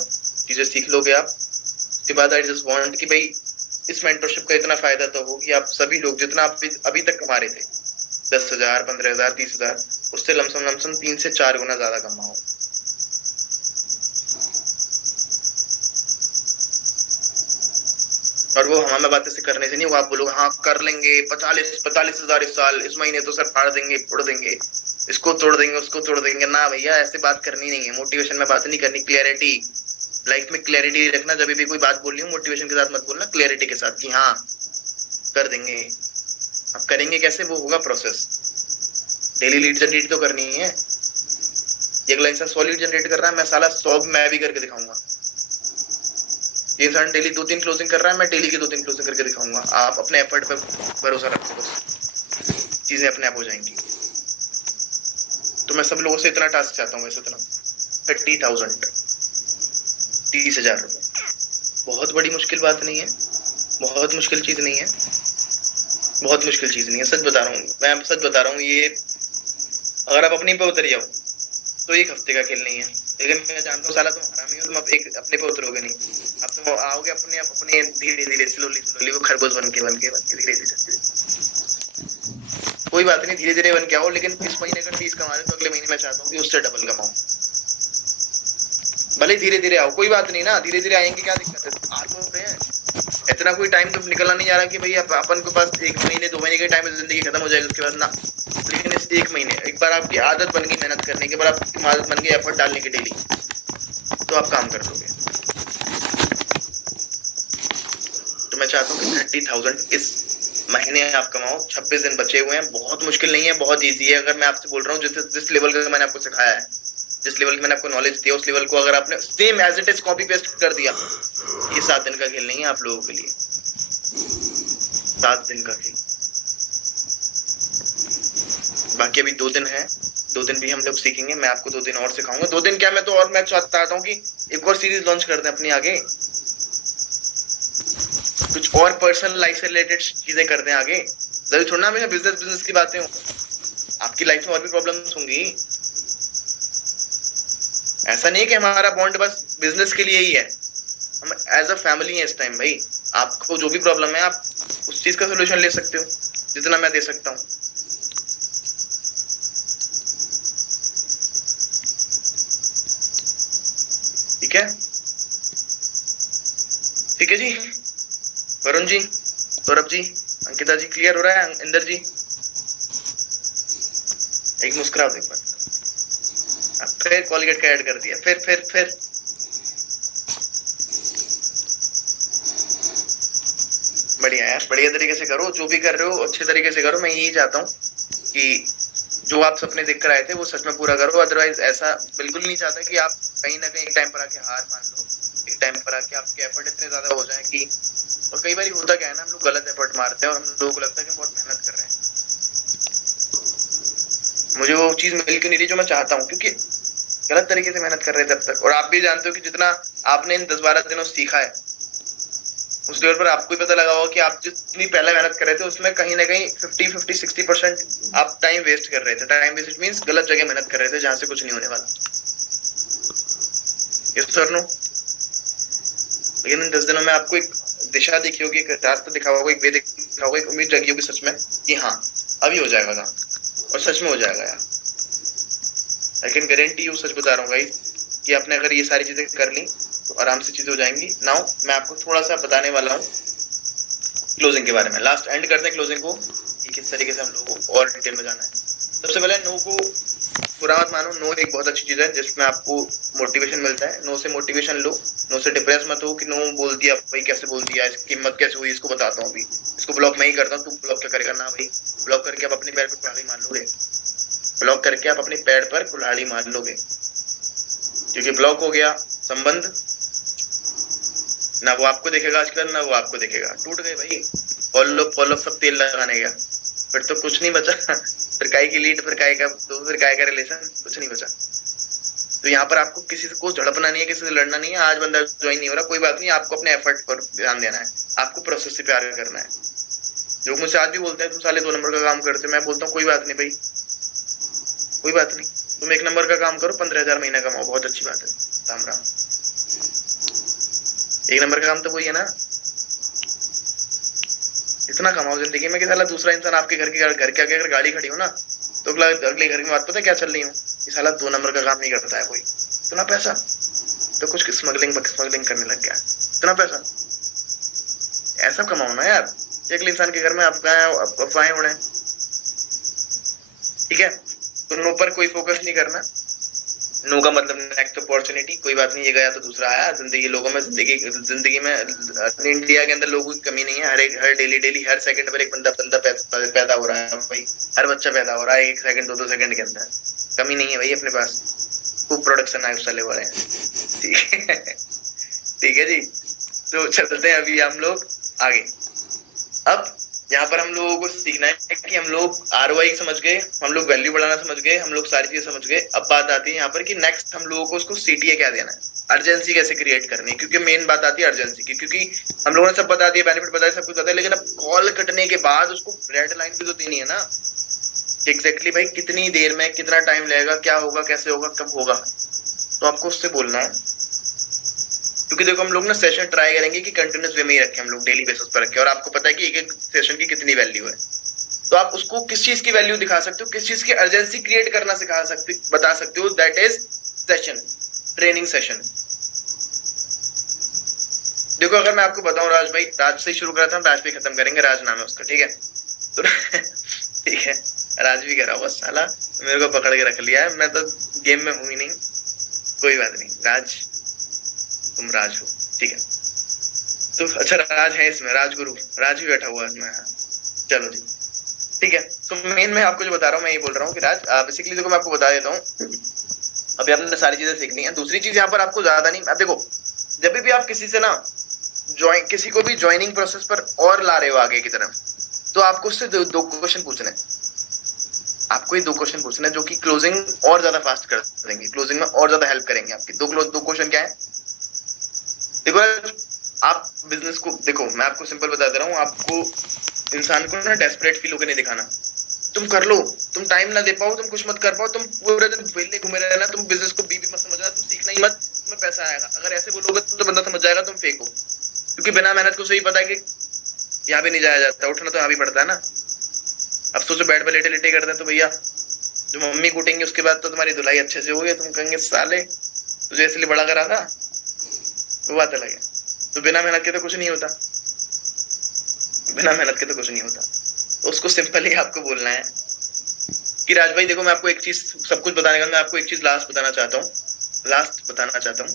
चीजें सीख लोगे आप। उसके बाद आई जस्ट वांट कि भाई इस मेंटरशिप का इतना फायदा तो हो कि आप सभी लोग जितना आप अभी तक कमा रहे थे, 10,000, 15,000, 30,000, उससे लमसम 3 से 4 गुना ज्यादा कमाओ। और वो हमारा बातें से करने से नहीं, वो आप बोलोगे हाँ कर लेंगे 45,000 इस साल, इस महीने तो सर फाड़ देंगे, फोड़ देंगे, इसको तोड़ देंगे, उसको तोड़ देंगे। ना भैया, ऐसे बात करनी नहीं है, मोटिवेशन में बात नहीं करनी, क्लैरिटी, लाइफ में क्लैरिटी रखना। जब भी कोई बात बोल रही हूँ मोटिवेशन के साथ मत बोलना, क्लैरिटी के साथ कि हाँ कर देंगे। अब करेंगे कैसे, वो होगा प्रोसेस। डेली लीड जनरेट तो करनी है, ये अगला इंसान 100 लीड जनरेट कर रहा है, मैं साला 100 मैं भी करके दिखाऊंगा। ये इंसान डेली 2-3 क्लोजिंग कर रहा है, मैं डेली की 2-3 क्लोजिंग करके दिखाऊंगा। आप अपने एफर्ट पे भरोसा रखो, बस चीजें अपने आप हो जाएंगी। तो मैं सब लोगों से इतना टास्क चाहता हूँ, वैसे इतना 30,000 रुपए बहुत बड़ी मुश्किल बात नहीं है, बहुत मुश्किल चीज नहीं है, बहुत मुश्किल चीज नहीं है। सच बता रहा हूँ, मैं सच बता रहा हूँ, ये अगर आप अपने पे उतर जाओ तो 1 हफ्ते का खेल नहीं है। लेकिन मैं जानता हूँ साला तुम हरामी हो, तुम अपने पे उतरोगे नहीं। अब तुम आओगे अपने धीरे स्लोली वो खरगोश बन के धीरे। कोई बात नहीं, धीरे बन के आओ, लेकिन इस महीने अगर 30 कमा रहे तो अगले महीने मैं चाहता हूँ कि उससे डबल कमाऊं। भले धीरे आओ, कोई बात नहीं ना, धीरे आएंगे, क्या दिक्कत है, आ तो रहे हैं। इतना कोई टाइम तो निकलना नहीं जा रहा कि भाई अपन के पास 1 महीने 2 महीने के टाइम में जिंदगी खत्म हो जाएगी उसके बाद ना। लेकिन इस 1 महीने, एक बार आपकी आदत बन गई मेहनत करने की, बार आपकी आदत बन गई एफर्ट डालने की डेली, तो आप काम कर लोगे। तो मैं चाहता हूँ कि 30,000 इस महीने आप कमाओ। 26 दिन बचे हुए हैं, बहुत मुश्किल नहीं है, बहुत ईजी है। अगर मैं आपसे बोल रहा हूँ जिस लेवल का मैंने आपको सिखाया है, जिस लेवल की मैंने आपको नॉलेज दिया, उस लेवल को अगर आपने same as it is copy paste कर दिया, ये 7 दिन का खेल नहीं है आप लोगों के लिए। 7 दिन का ही, बाकी अभी 2 दिन है, 2 दिन भी हम लोग सीखेंगे। मैं आपको 2 दिन और सिखाऊंगा। 2 दिन क्या, मैं चाहता हूँ कि एक और सीरीज लॉन्च कर दें अपनी आगे, कुछ और पर्सनल लाइफ से रिलेटेड चीजें कर दें आगे। जरूरी छोड़ना हमेशा बिजनेस की बातें हो, आपकी लाइफ में और भी प्रॉब्लम्स होंगी। ऐसा नहीं है कि हमारा बॉन्ड बस बिजनेस के लिए ही है, हम एज अ फैमिली है इस टाइम भाई। आपको जो भी प्रॉब्लम है आप उस चीज का सोल्यूशन ले सकते हो जितना मैं दे सकता हूँ। ठीक है, ठीक है जी। वरुण जी, सौरभ जी, अंकिता जी, क्लियर हो रहा है? इंदर जी एक मुस्कुराओ एक बार। फिर कॉलगेट का ऐड कर दिया, फिर बढ़िया यार, बढ़िया तरीके से करो, जो भी कर रहे हो अच्छे तरीके से करो। मैं यही चाहता हूँ कि जो आप सपने देख कर आए थे वो सच में पूरा करो। अदरवाइज ऐसा बिल्कुल नहीं चाहता कि आप कहीं ना कहीं एक टाइम पर आके हार मान लो, एक टाइम पर आके आपके एफर्ट इतने ज्यादा हो जाए कि, और कई बार होता क्या है ना, हम लोग गलत एफर्ट मारते हैं और हम लोगों को लगता है कि हम बहुत मेहनत कर रहे हैं। मुझे वो चीज मिल क्यों नहीं रही जो मैं चाहता हूँ, क्योंकि गलत तरीके से मेहनत कर रहे थे अब तक। और आप भी जानते हो कि जितना आपने इन 10-12 दिनों सीखा है उस लेवल पर आपको ही पता लगा होगा कि आप जितनी पहले मेहनत कर रहे थे उसमें कहीं ना कहीं 50-60% आप टाइम वेस्ट कर रहे थे। टाइम वेस्ट मींस गलत जगह मेहनत कर रहे थे जहां से कुछ नहीं होने वाला। Yes sir no. लेकिन इन 10 दिनों में आपको एक दिशा दिखी होगी, एक रास्ता दिखा होगा, एक वे दिखा होगा, एक उम्मीद जगी होगी सच में कि हाँ अभी हो जाएगा काम, और सच में हो जाएगा यार। आई कैन गारंटी यू, सच बता रहा हूँ भाई, कि आपने अगर ये सारी चीजें कर ली तो आराम से चीजें हो जाएंगी। नाउ मैं आपको थोड़ा सा बताने वाला हूँ क्लोजिंग के बारे में। लास्ट एंड करते हैं क्लोजिंग को कि किस तरीके से हम लोगों को और डिटेल में जाना है। सबसे पहले नो को बुरा मत मानो। नो एक बहुत अच्छी चीज है जिसमें आपको मोटिवेशन मिलता है। नो से मोटिवेशन लो, नो से डिप्रेस मत हो कि नो बोल दिया भाई, कैसे बोल दिया, इसकी हिम्मत कैसे हुई, इसको बताता हूँ अभी, इसको ब्लॉक मैं ही करता हूँ, तू ब्लॉक क्या करेगा। ना भाई, ब्लॉक करके आप अपने पैर पर कुल्हाड़ी मार लोगे, ब्लॉक करके आप अपने पैर पर कुल्हाड़ी मार लोगे, क्योंकि ब्लॉक हो गया संबंध, ना वो आपको देखेगा आजकल, ना वो आपको देखेगा। टूट गए भाई, फॉलो सब तेल लगाने गया, फिर तो कुछ नहीं बचा। फिर काय की लीड, फिर काय का रिलेशन, कुछ नहीं बचा। तो यहाँ पर आपको किसी को झड़पना नहीं है, किसी से लड़ना नहीं है। आज बंदा ज्वाइन नहीं हो रहा, कोई बात नहीं, आपको अपने एफर्ट पर ध्यान देना है, आपको प्रोसेस से प्यार करना है। लोग मुझसे आज भी बोलते हैं तुम साले 2 नंबर का काम करते, मैं बोलता हूँ कोई बात नहीं भाई, कोई बात नहीं, तुम 1 नंबर का काम करो, 15,000 महीना कमाओ, बहुत अच्छी बात है, राम राम। 1 नंबर का काम तो वही है ना, इतना कमाओ जिंदगी में कि साला दूसरा इंसान आपके घर के आगे अगर गाड़ी खड़ी हो ना तो अगले घर की बात पता है क्या चल रही हो कि साला 2 नंबर का काम नहीं करता है कोई, इतना पैसा, तो कुछ स्मगलिंग करने लग गया, इतना पैसा। ऐसा कमाओ ना यार, अगले इंसान के घर में अफवाहें उड़े। ठीक है, तो नो पर कोई फोकस नहीं करना। नो का मतलब नेक्स्ट अपॉर्चुनिटी, कोई बात नहीं, ये गया तो दूसरा आया। जिंदगी लोगों में, जिंदगी में इंडिया के अंदर लोगों की कमी नहीं है। हर डेली हर सेकंड पर एक बंदा पैदा हो रहा है भाई, हर बच्चा पैदा हो रहा है 1 सेकंड 2 सेकंड के अंदर। कमी नहीं है भाई अपने पास, खूब प्रोडक्शन है उस साले वाले। ठीक है जी, तो चलते हैं अभी हम लोग आगे। अब यहाँ पर हम लोगों को सीखना है कि हम लोग ROI समझ गए, हम लोग वैल्यू बढ़ाना समझ गए, हम लोग सारी चीजें समझ गए। अब बात आती है यहाँ पर कि नेक्स्ट हम लोगों को उसको CTA क्या देना है, अर्जेंसी कैसे क्रिएट करनी है। क्योंकि मेन बात आती है अर्जेंसी की, क्योंकि हम लोगों ने सब बता दिया, बेनिफिट बताया, सब कुछ बताया, लेकिन अब कॉल कटने के बाद उसको रेड लाइन भी तो देनी है ना, एग्जैक्टली भाई कितनी देर में, कितना टाइम लगेगा, क्या होगा, कैसे होगा, कब होगा, तो आपको उससे बोलना है। क्योंकि देखो हम लोग ना सेशन ट्राई करेंगे कि कंटिन्यूस वे में ही रखें, हम लोग डेली बेसिस पर रखें, और आपको पता है कि एक सेशन की कितनी वैल्यू है, तो आप उसको किस चीज की वैल्यू दिखा सकते हो, किस चीज की अर्जेंसी क्रिएट करना बता सकते हो। That is session, training session. देखो अगर मैं आपको बताऊं राज भाई, राज से ही शुरू करा था, राज पे खत्म करेंगे, राज नाम है उसका, ठीक है, तो ठीक है, राज भी करा बस, साला मेरे को पकड़ के रख लिया है, मैं तो गेम में हूं ही नहीं, कोई बात नहीं, राज तुम राज हो, ठीक है। तो अच्छा राज है इसमें, राजगुरु, राज भी बैठा हुआ है इसमें, चलो जी, ठीक है। तो मेन मैं आपको जो बता रहा हूँ, मैं ये बोल रहा हूँ कि राज बेसिकली देखो मैं आपको बता देता हूँ, अभी आपने सारी चीजें सीखनी है। दूसरी चीज यहाँ पर आपको ज्यादा नहीं, अब देखो जब भी आप किसी से ना किसी को भी ज्वाइनिंग प्रोसेस पर और ला रहे हो आगे की तरफ, तो आपको उससे दो क्वेश्चन पूछने हैं, आपको ये 2 क्वेश्चन पूछने हैं जो कि क्लोजिंग और ज्यादा फास्ट कर देंगे, क्लोजिंग में और ज्यादा हेल्प करेंगे आपकी। दो क्वेश्चन क्या है? देखो आप बिजनेस को देखो, मैं आपको सिंपल बता दे रहा हूँ, आपको इंसान को ना डेस्परेट फील होकर नहीं दिखाना। तुम कर लो, तुम टाइम ना दे पाओ, तुम कुछ मत कर पाओ, तुम पूरे दिन वेले घूमे रहना, तुम बिजनेस को बीबी मत समझना, तुम सीखना ही मत, तुम्हें पैसा आएगा। अगर ऐसे बोलोगे तो बंदा समझ जाएगा तुम फेक हो, क्योंकि बिना मेहनत को सही पता है कि यहाँ भी नहीं जाया जाता, उठना तो यहाँ भी पड़ता है ना। अब सोचो बेड पे लेटे लेटे करते हैं तो भैया जो मम्मी कूटेंगे उसके बाद तो तुम्हारी धुलाई अच्छे से होगी, तुम कहेंगे साले तुझे इसलिए बड़ा करा था, वो बात अलग है। तो बिना मेहनत के तो कुछ नहीं होता, बिना मेहनत के तो कुछ नहीं होता। तो उसको सिंपली आपको बोलना है कि राज भाई देखो, मैं आपको एक चीज, सब कुछ बताने का मैं आपको एक चीज लास्ट बताना चाहता हूँ,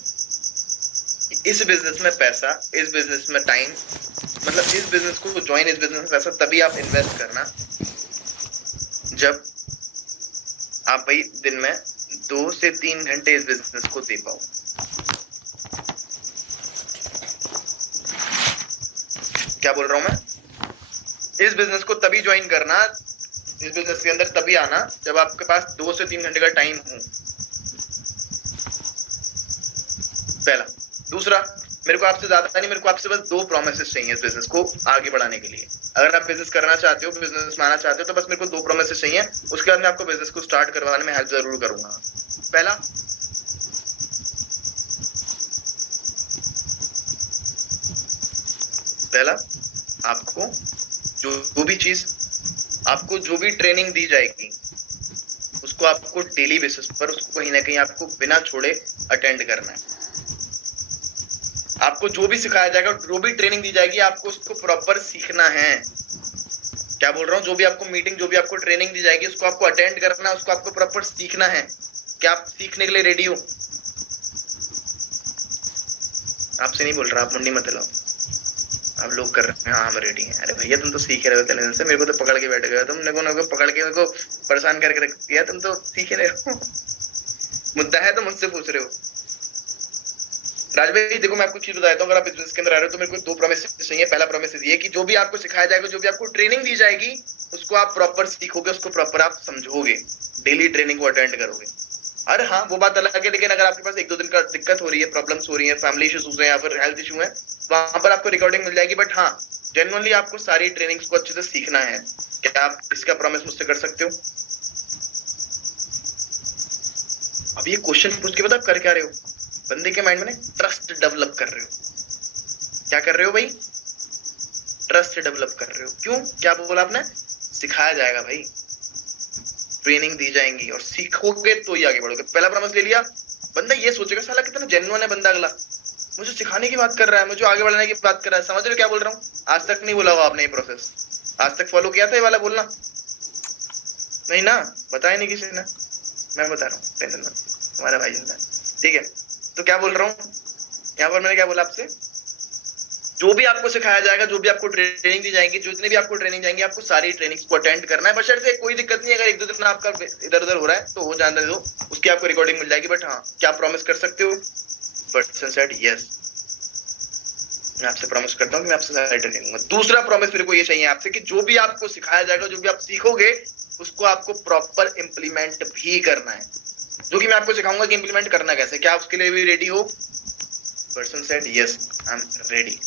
इस बिजनेस में पैसा, इस बिजनेस में टाइम, मतलब इस बिजनेस को ज्वाइन, इस बिजनेस में पैसा तभी आप इन्वेस्ट करना जब आप भाई दिन में 2 से 3 घंटे इस बिजनेस को दे पाओ। क्या बोल रहा हूं मैं? इस बिजनेस को तभी ज्वाइन करना, इस बिजनेस के अंदर तभी आना जब आपके पास 2 से 3 घंटे का टाइम हो, पहला। दूसरा, मेरे को आपसे ज्यादा नहीं, मेरे को आपसे बस 2 प्रॉमिसेस चाहिए इस बिजनेस को आगे बढ़ाने के लिए। अगर आप बिजनेस करना चाहते हो, बिजनेस में आना चाहते हो, तो बस मेरे को 2 प्रॉमिसेस चाहिए। उसके बाद मैं आपको बिजनेस को स्टार्ट करवाने में हेल्प जरूर करूंगा। पहला, आपको आपको जो भी ट्रेनिंग दी जाएगी उसको आपको डेली बेसिस पर, उसको कहीं ना कहीं आपको बिना छोड़े अटेंड करना है। आपको जो भी सिखाया जाएगा, जो भी ट्रेनिंग दी जाएगी, आपको उसको प्रॉपर सीखना है। क्या बोल रहा हूँ? जो भी आपको मीटिंग, जो भी आपको ट्रेनिंग दी जाएगी, उसको आपको अटेंड करना है, उसको आपको प्रॉपर सीखना है। क्या आप सीखने के लिए रेडी हो? आपसे नहीं बोल रहा, आप मुंडी मत हिलाओ, आप लोग कर रहे हैं हाँ हम रेडी हैं। अरे भैया तुम तो सीख रहे हो इतने दिन से, मेरे को तो पकड़ के बैठ गए, तुमने को पकड़ के मेरे को परेशान करके रख दिया, तुम तो सीख रहे हो। मुद्दा है तो मुझसे पूछ रहे हो। राज भाई देखो, मैं आपको चीज बताता हूँ, अगर आप बिजनेस के अंदर आ रहे हो तो मेरे को 2 प्रॉमिस चाहिए। पहला प्रॉमिस ये कि जो भी आपको सिखाया जाएगा, जो भी आपको ट्रेनिंग दी जाएगी, उसको आप प्रॉपर सीखोगे, उसको प्रॉपर आप समझोगे, डेली ट्रेनिंग को अटेंड करोगे। अरे हाँ, वो बात अलग है, लेकिन अगर आपके पास 1-2 दिन का दिक्कत हो रही है, प्रॉब्लम्स हो रही है, फैमिली इश्यूज है या फिर हेल्थ इशू है, वहां पर आपको रिकॉर्डिंग मिल जाएगी। बट हाँ, जेन्युइनली आपको सारी ट्रेनिंग्स को अच्छे से सीखना है। क्या आप इसका प्रॉमिस मुझसे कर सकते हो? अब ये क्वेश्चन पूछ के बता कर क्या रहे हो? बंदे के माइंड में ट्रस्ट डेवलप कर रहे हो। क्या कर रहे हो भाई? ट्रस्ट डेवलप कर रहे हो। क्यों? क्या बोला आपने? सिखाया जाएगा भाई, ट्रेनिंग दी जाएंगी और सीखोगे तो ही आगे बढ़ोगे। पहला प्रॉमिस ले लिया, बंदा ये सोचेगा साला कितना जेन्युइन है बंदा, अगला मुझे सिखाने की बात कर रहा है, मुझे आगे बढ़ाने की बात कर रहा है। समझ रहे हो क्या बोल रहा हूँ? आज तक नहीं बोला होगा आपने ये प्रोसेस, आज तक फॉलो किया था ये वाला बोलना? नहीं ना, बताया नहीं किसी ने, मैं बता रहा हूँ, टेंशन मत, तुम्हारा भाई जिंदा। ठीक है, तो क्या बोल रहा हूँ यहाँ पर? मैंने क्या बोला आपसे? जो भी आपको सिखाया जाएगा, जो भी आपको ट्रेनिंग दी जाएगी, जितने भी आपको ट्रेनिंग जाएंगे, आपको सारी ट्रेनिंग्स को अटेंड करना है। बशर्ते कोई दिक्कत नहीं है, अगर 1-2 दिन आपका इधर उधर हो रहा है तो हो जाने दो, उसकी आपको रिकॉर्डिंग मिल जाएगी। बट हाँ, क्या प्रॉमिस कर सकते हो? पर्सन सेड यस, मैं आपसे प्रॉमिस करता हूँ कि मैं आपसे सारी ट्रेनिंग दूंगा। दूसरा प्रॉमिस मेरे को ये चाहिए आपसे कि जो भी आपको सिखाया जाएगा, जो भी आप सीखोगे, उसको आपको प्रॉपर इंप्लीमेंट भी करना है। जो कि मैं आपको सिखाऊंगा कि इंप्लीमेंट करना कैसे। क्या आप उसके लिए भी रेडी हो? Person said yes, I am ready.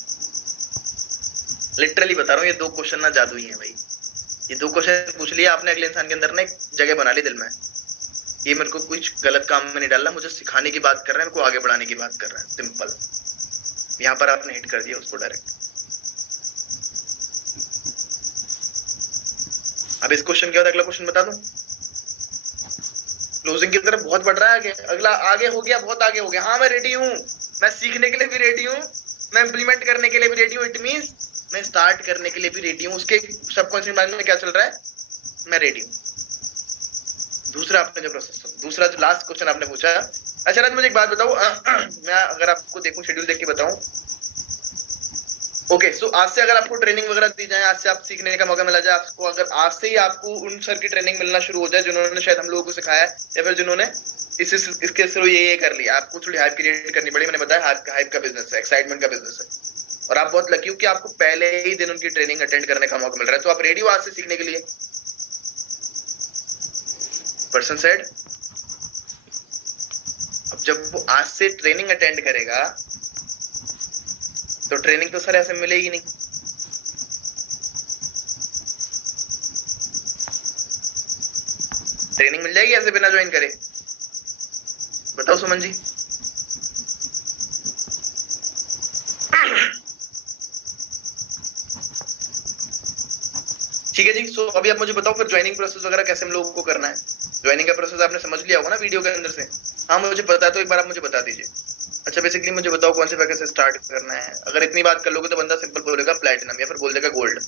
Literally बता रहा हूँ, ये 2 क्वेश्चन ना जादू ही है भाई। ये 2 क्वेश्चन पूछ लिया आपने, अगले इंसान के अंदर ना एक जगह बना ली दिल में। ये मेरे को कुछ गलत काम में नहीं डालना, मुझे सिखाने की बात कर रहा है, मेरे को आगे बढ़ाने की बात कर रहा है, सिंपल। यहाँ पर आपने हिट कर दिया उसको डायरेक्ट। अब इस क्वेश्चन के बाद अगला क्वेश्चन बता दूं। क्लोजिंग की तरफ बहुत बढ़ रहा है आगे, अगला आगे हो गया, बहुत आगे हो गया। हाँ मैं रेडी हूँ, मैं सीखने के लिए भी रेडी हूँ, मैं इंप्लीमेंट करने के लिए भी रेडी हूँ। इट मींस मैं स्टार्ट करने के लिए भी रेडी हूँ। उसके सबकॉन्शियस माइंड में क्या चल रहा है? मैं रेडी हूँ। दूसरा आपने जो प्रोसेस, दूसरा जो लास्ट क्वेश्चन आपने पूछा। अच्छा राज मुझे एक बात बताओ, मैं अगर आपको देखूं, शेड्यूल देख के बताऊं। ओके, सो आज से अगर आपको ट्रेनिंग वगैरह दी जाए, आज से आप सीखने का मौका मिला जाए आपको, अगर आज से ही आपको उन सर की ट्रेनिंग मिलना शुरू हो जाए जिन्होंने शायद हम लोगों को सिखाया है, या फिर जिन्होंने इसके थ्रू ये कर लिया, आपको थोड़ी हाइप क्रिएट करनी पड़ी। मैंने बताया हाइप का बिजनेस है, एक्साइटमेंट का बिजनेस है। और आप बहुत लकी हो कि आपको पहले ही दिन उनकी ट्रेनिंग अटेंड करने का मौका मिल रहा है। तो आप रेडी हो आज से सीखने के लिए? Person said. अब जब वो आज से ट्रेनिंग अटेंड करेगा तो ट्रेनिंग तो सर ऐसे मिलेगी नहीं। ट्रेनिंग मिल जाएगी ऐसे बिना ज्वाइन करे? बताओ सुमन जी। ठीक है जी। सो अभी आप मुझे बताओ फिर ज्वाइनिंग प्रोसेस वगैरह कैसे हम लोगों को करना है। ज्वाइनिंग का प्रोसेस आपने समझ लिया होगा ना वीडियो के अंदर से? हाँ मुझे पता है, तो एक बार आप मुझे बता दीजिए। अच्छा बेसिकली मुझे बताओ कौन से पैकेज से स्टार्ट करना है। अगर इतनी बात कर लोगे तो बंदा सिंपल बोलेगा प्लैटिनम या फिर बोल देगा गोल्ड।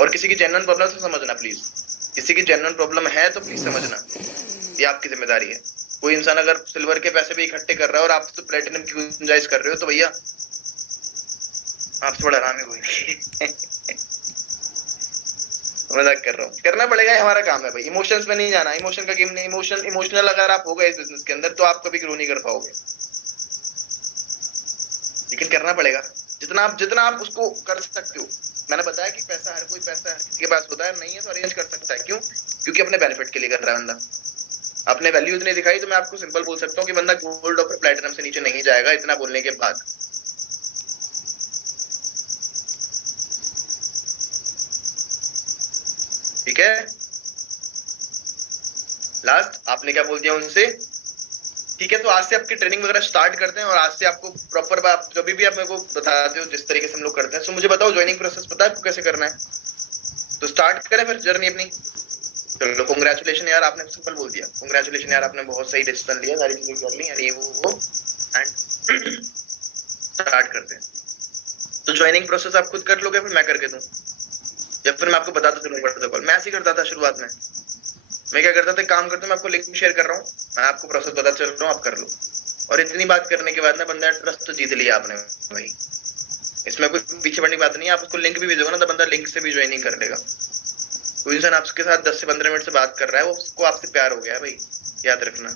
और किसी की जेन्युइन प्रॉब्लम से समझना प्लीज, किसी की जेन्युइन प्रॉब्लम है तो प्लीज समझना, ये आपकी जिम्मेदारी है। कोई इंसान अगर सिल्वर के पैसे भी इकट्ठे कर रहा है और आप तो प्लैटिनम की गुंजाइश कर रहे हो तो भैया आप थोड़ा आराम ही कोई नहीं। मजाक कर रहा हूँ, करना पड़ेगा, हमारा काम है भाई। इमोशंस में नहीं जाना, इमोशन का गेम नहीं। इमोशनल अगर आप हो गए इस बिजनेस के अंदर तो आप कभी ग्रो नहीं कर पाओगे, लेकिन करना पड़ेगा जितना आप उसको कर सकते हो। मैंने बताया कि पैसा हर किसी के पास होता है, नहीं है तो अरेंज कर सकता है। क्यों? क्योंकि अपने बेनिफिट के लिए कर रहा है बंदा। अपने वैल्यू इतनी दिखाई तो मैं आपको सिंपल बोल सकता हूँ कि बंदा गोल्ड और प्लैटिनम से नीचे नहीं जाएगा। इतना बोलने के बाद ठीक है। लास्ट आपने क्या बोल दिया उनसे? ठीक है, तो आज से आपकी ट्रेनिंग वगैरह स्टार्ट करते हैं और आज से आपको प्रॉपर बात कभी भी आप मेरे को बताते हो जिस तरीके से हम लोग करते हैं। सो मुझे बताओ ज्वाइनिंग प्रोसेस पता है आपको कैसे करना है? तो स्टार्ट करें फिर जर्नी अपनी। चलो कांग्रेचुलेशन यार, आपने सिंपल बोल दिया। कांग्रेचुलेशन यार, आपने बहुत सही डिसीजन लिया, सारी चीजें कर ली यार, ये वो एंड स्टार्ट करते हैं। तो ज्वाइनिंग प्रोसेस आप खुद कर लोगे फिर मैं करके दूं, या फिर मैं आपको बताता चलूं प्रोटोकॉल? मैं ऐसे ही करता था शुरुआत में। मैं क्या करता था, काम करता हूं, मैं आपको लिंक शेयर कर रहा हूँ, मैं आपको प्रोसेस बता चल रहा हूँ, आप कर लो। और इतनी बात करने के बाद ना बंदा ट्रस्ट तो जीत लिया आपने भाई, इसमें कोई पीछे बढ़ने की बात नहीं है। आप उसको लिंक भी भेजोगे ना तो बंदा लिंक से भी ज्वाइनिंग कर लेगा। कोई इंसान आपके साथ 10 से 15 मिनट से बात कर रहा है, वो उसको आपसे प्यार हो गया है भाई, याद रखना।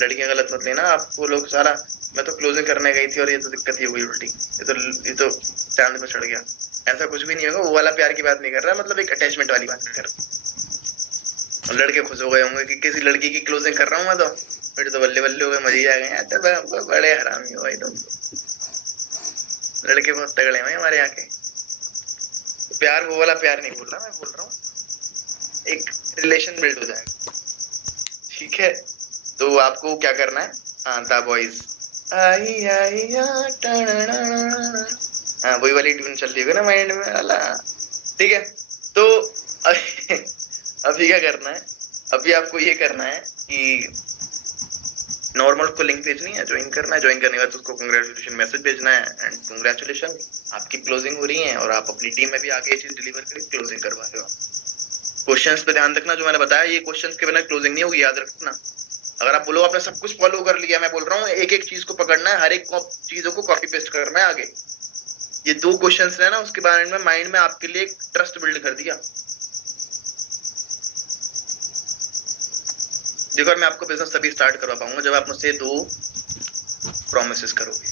लड़कियां गलत मत लेना, आपको लोग सारा मैं तो क्लोजिंग करने गई थी और ये तो दिक्कत ही हो गई उल्टी, ये तो चांद पे चढ़ गया। ऐसा कुछ भी नहीं होगा, वो वाला प्यार की बात नहीं कर रहा, मतलब एक अटैचमेंट वाली बात कर रहा। और लड़के खुश हो गए होंगे कि किसी लड़की की क्लोजिंग कर रहा हूँ मैं, तो फिर तो बल्ले बल्ले हो गए, मजे ही आ गए। तो बड़े हरामी हो भाई तुम, लड़के बहुत तगड़े हैं हमारे यहाँ के। प्यार वो वाला प्यार नहीं बोल रहा, मैं बोल रहा हूँ एक रिलेशन बिल्ड हो जाएगा। ठीक है, तो आपको क्या करना है? हाँ द बॉयज आई आई हाँ वही वाली ट्यून चल रही होगी ना माइंड में वाला। ठीक है, तो अभी क्या करना है? अभी आपको ये करना है कि नॉर्मल को लिंक भेजनी है, ज्वाइन करना है। ज्वाइन करने के बाद उसको कांग्रेचुलेशन मैसेज भेजना है एंड कांग्रेचुलेशन आपकी क्लोजिंग हो रही है और आप अपनी टीम में भी आगे ये चीज डिलीवर करके क्लोजिंग करवा रहे हो। क्वेश्चंस पे ध्यान रखना, जो मैंने बताया ये क्वेश्चंस के बिना क्लोजिंग नहीं होगी, याद रखना। अगर आप बोलो आपने सब कुछ फॉलो कर लिया, मैं बोल रहा हूँ एक एक चीज को पकड़ना है, हर एक चीजों को कॉपी पेस्ट करना है आगे। ये 2 क्वेश्चंस है ना, उसके बारे में माइंड में आपके लिए एक ट्रस्ट बिल्ड कर दिया। देखो मैं आपको बिजनेस तभी स्टार्ट करवा पाऊंगा जब आप मुझसे 2 प्रॉमिसेस करोगे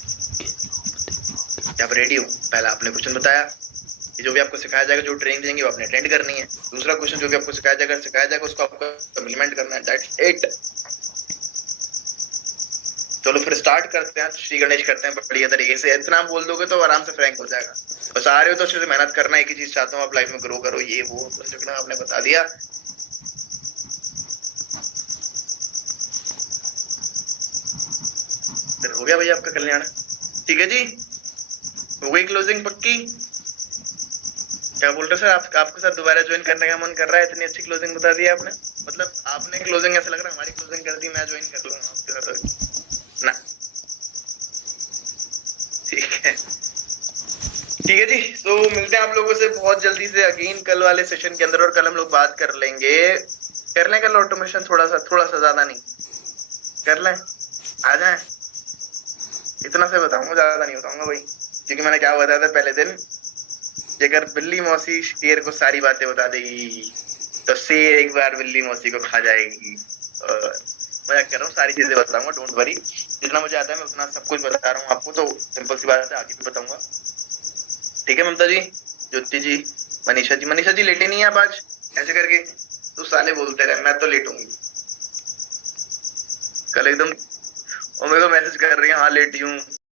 कि आप रेडी हो। पहला आपने क्वेश्चन बताया, ये जो भी आपको सिखाया जाएगा, जो ट्रेनिंग देंगे वो आपने अटेंड करनी है। दूसरा क्वेश्चन जो भी आपको सिखाया जाएगा उसको आपको इम्प्लीमेंट करना है। That's it. चलो फिर स्टार्ट करते हैं, श्री गणेश करते हैं बढ़िया तरीके से। इतना बोल दोगे तो आराम से फ्रैंक हो जाएगा। बस आ रहे हो तो अच्छे से मेहनत करना, एक ही चीज चाहता हूँ आप लाइफ में ग्रो करो, ये वो आपने बता दिया। फिर हो गया भैया आपका कल्याण। ठीक है जी, हो गई क्लोजिंग पक्की? क्या बोल रहे सर, आपके साथ दोबारा ज्वाइन करने का मन कर रहा है? इतनी अच्छी क्लोजिंग बता दी आपने, मतलब आपने क्लोजिंग ऐसा लग रहा है हमारी क्लोजिंग कर दी, मैं ज्वाइन कर लूंगा आपके साथ ना। ठीक है जी, तो मिलते हैं आप लोगों से बहुत जल्दी से अगेन कल वाले सेशन के अंदर। और कल हम लोग बात कर लेंगे, कर लें कल ऑटोमेशन, थोड़ा सा ज्यादा नहीं कर लें, आ जाए। इतना से बताऊंगा, ज्यादा नहीं बताऊंगा भाई, क्योंकि मैंने क्या बताया था पहले दिन, अगर बिल्ली मौसी शेर को सारी बातें बता देगी तो शेर एक बार बिल्ली मौसी को खा जाएगी। और मजाक कर रहा हूँ, सारी चीजें बताऊंगा, डोंट वरी। जितना मुझे आता है मैं उतना सब कुछ बता रहा हूँ आपको, तो सिंपल सी बात है, आगे भी बताऊंगा। ठीक है ममता जी, ज्योति जी, मनीषा जी। मनीषा जी लेटे नहीं है आप आज ऐसे करके? तो साले बोलते रहे मैं तो लेटूंगी। कल एकदम और मेरे को मैसेज कर रही है हाँ लेटी हूँ,